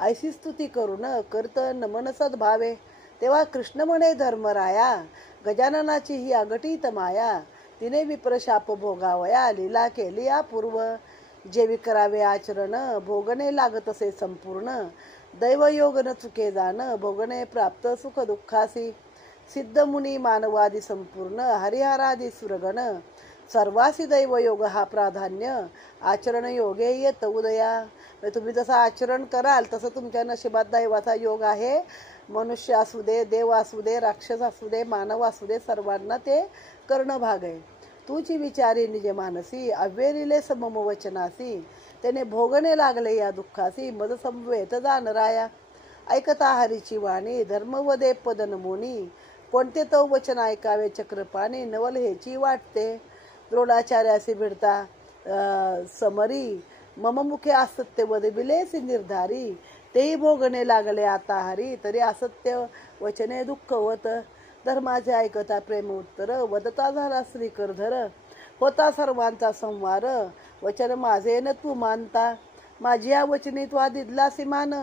ऐशी स्तुती करून करत नमन सद्भावे तेव्हा कृष्ण म्हणे धर्मराया गजाननाची ही अगटीत माया तिने विप्रशाप भोगावया लीला केली अपूर्व जे विकरावे आचरण भोगणे लागतसे संपूर्ण दैवयोग न चुके जाण भोगणे प्राप्त सुख दुःखासी सिद्ध मुनी मानवादी संपूर्ण हरिहरादी सुरगण सर्वासी दैवयोग हा प्राधान्य आचरण योगे येत उदया तुम्ही जसं आचरण कराल तसं तुमच्या नशिबात दैवाचा योग आहे मनुष्य असू दे देव असू दे राक्षस असू दे मानव असू दे सर्वांना ते करणं भाग आहे तुची विचारी निज मानसी अव्यरिले समम वचनासी त्याने भोगणे लागले या दुःखासी मद संवेत जाणराया ऐकता हरीची वाणी धर्मवदे पद नमोनी कोणते तो वचन ऐकावे चक्रपाणी नवल हेची वाटते द्रोणाचार्यासी भिडता समरी मम मुखे असत्य वदबिलेसी निर्धारी तेही भोगणे लागले आता हरी तरी असत्य वचने दुःख होत धर्माचे ऐकता प्रेम उत्तर वदता झाला श्रीकरधर होता सर्वांचा संवार वचन माझे न तू मानता माझी या वचनी तू दिदलासी मान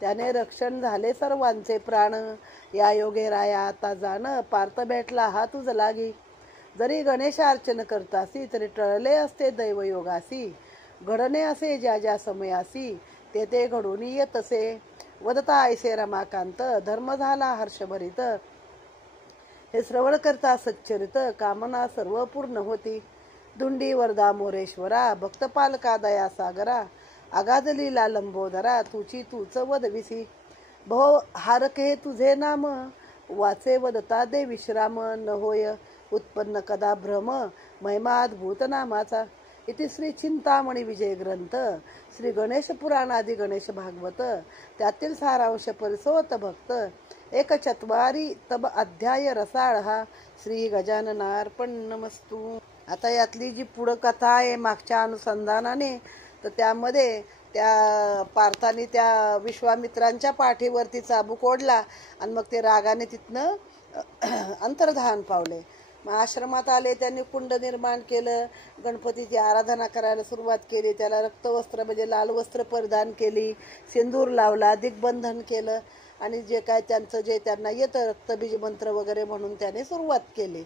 त्याने रक्षण झाले सर्वांचे प्राण या योगे राया आता जाण पार्थ भेटला हा तुझ लागी जरी गणेश अर्चन करतासी तरी टळले असते दैवयोगासी घडणे असे ज्या ज्या समयासी ते ते घडून येतसे वदता ऐसे रमाकांत धर्म झाला हर्षभरित हे श्रवण करता सच्चरित कामना सर्व पूर्ण होती धुंडी वरदा मोरेश्वरा भक्तपालका दया सागरा अगाध लीला लंबोदरा तुची तूच वदविसी भो हारक हे तुझे नाम वाचे वदता दे विश्राम न होय उत्पन्न कदा भ्रम महिमाद्भूत नामाचा इति श्री चिंतामणी विजय ग्रंथ श्री गणेश पुराणादि गणेश भागवत त्यातील सारांश परिसोत भक्त 1 तब अध्याय रसाळ हा श्री गजाननार्पणमस्तु। आता यातली जी पुढं कथा आहे मागच्या अनुसंधानाने, तर त्यामध्ये त्या पार्थाने त्या विश्वामित्रांच्या पाठीवरती चाबूक ओढला आणि मग ते रागाने तिथनं अंतर्धान पावले. मग आश्रमात आले, त्यांनी कुंड निर्माण केलं, गणपतीची आराधना करायला सुरुवात केली, त्याला रक्तवस्त्र म्हणजे लाल वस्त्र परिधान केली, सिंदूर लावला, दिग्बंधन केलं आणि जे काय त्यांचं जे त्यांना येतं रक्तबीज मंत्र वगैरे म्हणून त्याने सुरुवात केली.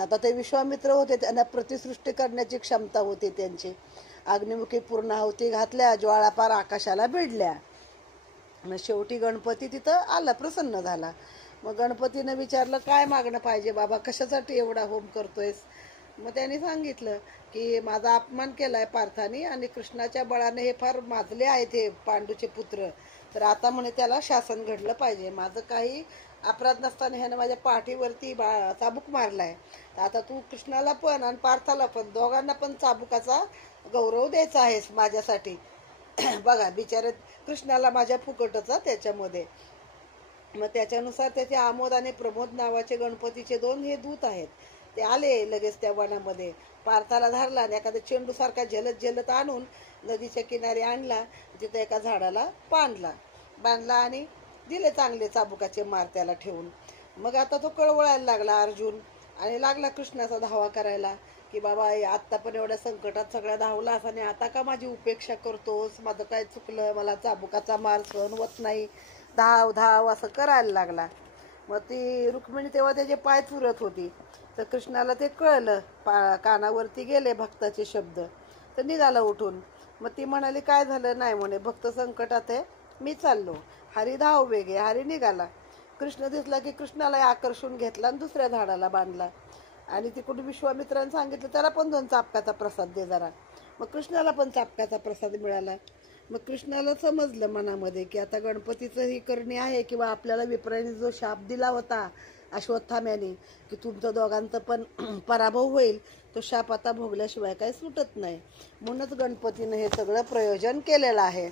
आता ते विश्वामित्र होते, त्यांना प्रतिसृष्टी करण्याची क्षमता होती त्यांची. अग्निमुखी पूर्णाहुती घातल्या, ज्वाळा पार आकाशाला भिडल्या. मग शेवटी गणपती तिथं आला, प्रसन्न झाला. मग गणपतीनं विचारलं, काय मागणं पाहिजे बाबा, कशासाठी एवढा होम करतोयस? मग त्यांनी सांगितलं की माझा अपमान केलाय पार्थाने आणि कृष्णाच्या बळाने हे फार माजले आहेत हे पांडूचे पुत्र, तर आता म्हणे त्याला शासन घडलं पाहिजे. माझं काही अपराध नसताना ह्यानं माझ्या पाठीवरती चाबूक मारलाय, तर आता तू कृष्णाला पण आणि पार्थाला पण दोघांना पण चाबुकाचा गौरव द्यायचा आहेस माझ्यासाठी. बघा बिचारे कृष्णाला माझ्या फुकटचा त्याच्यामध्ये. मग त्याच्यानुसार त्याचे आमोद आणि प्रमोद नावाचे गणपतीचे 2 हे दूत आहेत, ते आले लगेच त्या वनामध्ये. पार्थाला धरला आणि एखाद्या चेंडूसारखा जलद आणून नदीच्या किनारी आणला, तिथे एका झाडाला बांधला आणि दिले चांगले चाबुकाचे मार त्याला ठेवून. मग आता तो कळवळायला लागला अर्जुन आणि लागला कृष्णाचा धावा करायला की बाबा आत्ता पण एवढ्या संकटात सगळ्या धावलास आणि आता का माझी उपेक्षा करतोस, माझं काय चुकलं, मला चाबुकाचा मार सहन होत नाही, धाव धाव असं करायला लागला. मग ती रुक्मिणी तेव्हा त्याचे पाय चुरत होती, तर कृष्णाला ते कळलं, कानावरती गेले भक्ताचे शब्द, तर निघाला उठून. मग ती म्हणाली, काय झालं? नाही म्हणे, भक्त संकटात आहे, मी चाललो. हरी धाव वेगे, हरी निघाला. कृष्ण दिसला की कृष्णाला आकर्षून घेतला आणि दुसऱ्या झाडाला बांधला आणि तिकडून विश्वामित्रांनी सांगितलं त्याला पण 2 चाबकाचा प्रसाद दे जरा. मग कृष्णाला पण चाबकाचा प्रसाद मिळाला. मग कृष्णाला समजलं मनामध्ये की आता गणपतीचं ही करणी आहे किंवा आपल्याला विप्राने जो शाप दिला होता अश्वत्थाम्याने की तुमचं दोघांचं पण पराभव होईल, तो शाप आता भोगल्याशिवाय काही सुटत नाही. म्हणूनच गणपतीनं हे सगळं प्रयोजन केलेलं आहे.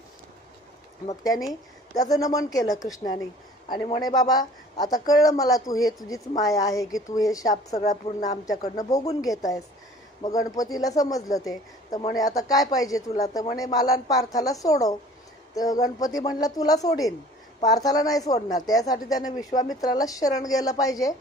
मग त्यांनी त्याचं नमन केलं कृष्णाने आणि म्हणे, बाबा आता कळलं मला, तू हे तुझीच माया आहे की तू हे शाप सगळा पूर्ण आमच्याकडनं भोगून घेत आहेस. मग गणपतीला समजलं ते, तर म्हणे आता काय पाहिजे तुला? तर म्हणे मला आणि पार्थाला सोडव. तर गणपती म्हणला, तुला सोडीन, पार्थाला नाही सोडणार. त्यासाठी त्याने विश्वामित्राला शरण गेलं पाहिजे,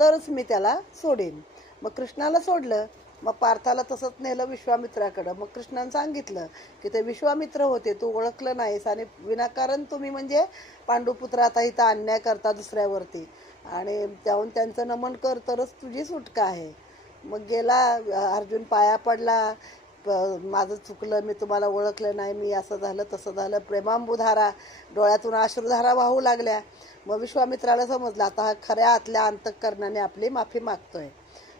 तरच मी त्याला सोडीन. मग कृष्णाला सोडलं. मग पार्थाला तसंच नेलं विश्वामित्राकडं. मग कृष्णाने सांगितलं की ते विश्वामित्र होते, तू ओळखलं नाहीस आणि विनाकारण तुम्ही म्हणजे पांडुपुत्र आता इथं अन्याय करता दुसऱ्यावरती आणि त्याहून त्यांचं नमन कर, तरच तुझी सुटका आहे. मग गेला अर्जुन, पाया पडला, माझं चुकलं, मी तुम्हाला ओळखलं नाही, मी असं झालं तसं झालं. प्रेमांबुधारा, डोळ्यातून अश्रुधारा वाहू लागल्या. मग विश्वामित्राला समजलं आता हा खऱ्या आतल्या अंतःकरणाने आपली माफी मागतोय.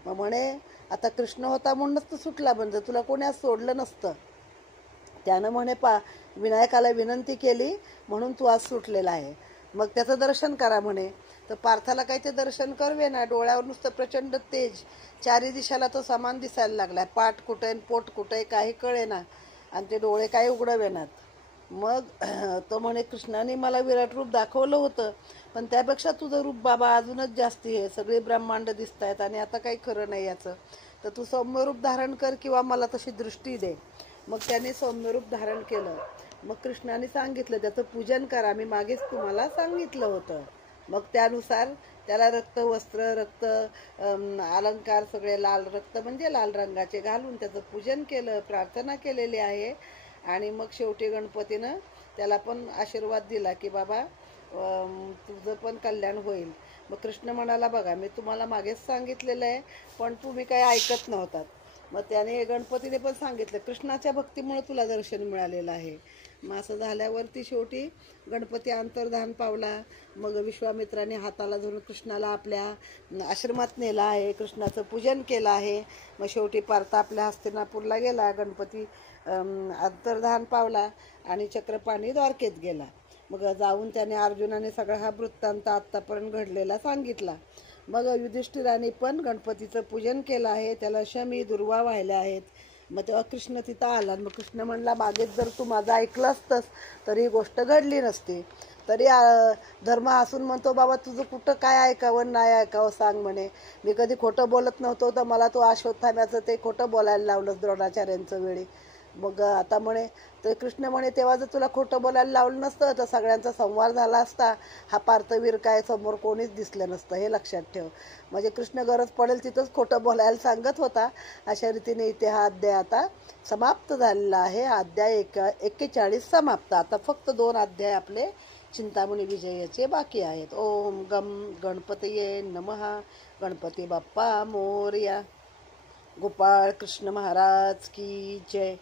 मग म्हणे, आता कृष्ण होता म्हणूनच तू सुटला, म्हणजे तुला कोणी आज सोडलं नसतं. त्यानं म्हणे विनायकाला विनंती केली म्हणून तू आज सुटलेला आहे, मग त्याचं दर्शन करा म्हणे. तर पार्थाला काही ते दर्शन करवे ना, डोळ्यावर नुसतं प्रचंड तेज, 4 दिशाला तो समान दिसायला लागलाय, पाठ कुठे पोट कुठे काही कळे ना आणि ते डोळे काही उघडवेनात. मग तो म्हणे, कृष्णाने मला विराट रूप दाखवलं होतं, पण त्यापेक्षा तुझं रूप बाबा अजूनच जास्ती आहे, सगळे ब्रह्मांड दिसत आहेत आणि आता काही खरं नाही याचं, तर तू सौम्य रूप धारण कर किंवा मला तशी दृष्टी दे. मग त्याने सौम्य रूप धारण केलं. मग कृष्णाने सांगितलं त्याचं पूजन करा, मी मागेच तुम्हाला सांगितलं होतं. मग त्यानुसार त्याला रक्तवस्त्र, अलंकार सगळे लाल, रक्त म्हणजे लाल रंगाचे घालून त्याचं पूजन केलं, प्रार्थना केलेली आहे. आणि मग शेवटी गणपतीनं त्याला पण आशीर्वाद दिला की बाबा तुझं पण कल्याण होईल. मग कृष्ण म्हणाला, बघा मी तुम्हाला मागेच सांगितलेलं आहे, पण तुम्ही काही ऐकत नव्हतात. मग त्याने गणपतीने पण सांगितलं, कृष्णाच्या भक्तीमुळे तुला दर्शन मिळालेलं आहे. मग असं झाल्यावरती शेवटी गणपती अंतर्धान पावला. मग विश्वामित्राने हाताला धरून कृष्णाला आपल्या आश्रमात नेला आहे, कृष्णाचं पूजन केलं आहे. मग शेवटी पार्थ आपल्या हस्तिनापूरला गेला, गणपती अंतर्धान पावला आणि चक्रपाणी द्वारकेत गेला. मग जाऊन त्याने अर्जुनाने सगळा हा वृत्तांत आत्तापर्यंत घडलेला सांगितला. मग युधिष्ठिराने पण गणपतीचं पूजन केलं आहे, त्याला शमी दुर्वा वाहिल्या आहेत. मग तेव्हा कृष्ण तिथं आला. मग कृष्ण म्हणला, मागेच जर तू माझं ऐकलं असतंस तर ही गोष्ट घडली नसती. तरी धर्म हसून म्हणतो, बाबा तुझं कुठं काय ऐकावं नाही ऐकावं सांग म्हणे. मी कधी खोटं बोलत नव्हतो, तर मला तू अश्वत्थाम्याचं ते खोटं बोलायला लावलं द्रोणाचार्यांचं वेळी. मग आता म्हणे, तर कृष्ण म्हणे, तेव्हा जर तुला खोटं बोलायला लावलं नसतं तर सगळ्यांचा संवार झाला असता. हा पार्थवीर काय समोर कोणीच दिसलं नसतं, हे लक्षात ठेव. म्हणजे कृष्ण गरज पडेल तिथंच खोटं बोलायला सांगत होता. अशा रीतीने इथे हा अध्याय आता समाप्त झालेला आहे. अध्याय 41 समाप्त. आता फक्त 2 अध्याय आपले चिंतामणी विजयाचे बाकी आहेत. ओम गम गणपतये नमः. गणपती बाप्पा मोरया. गोपाळ कृष्ण महाराज की जय.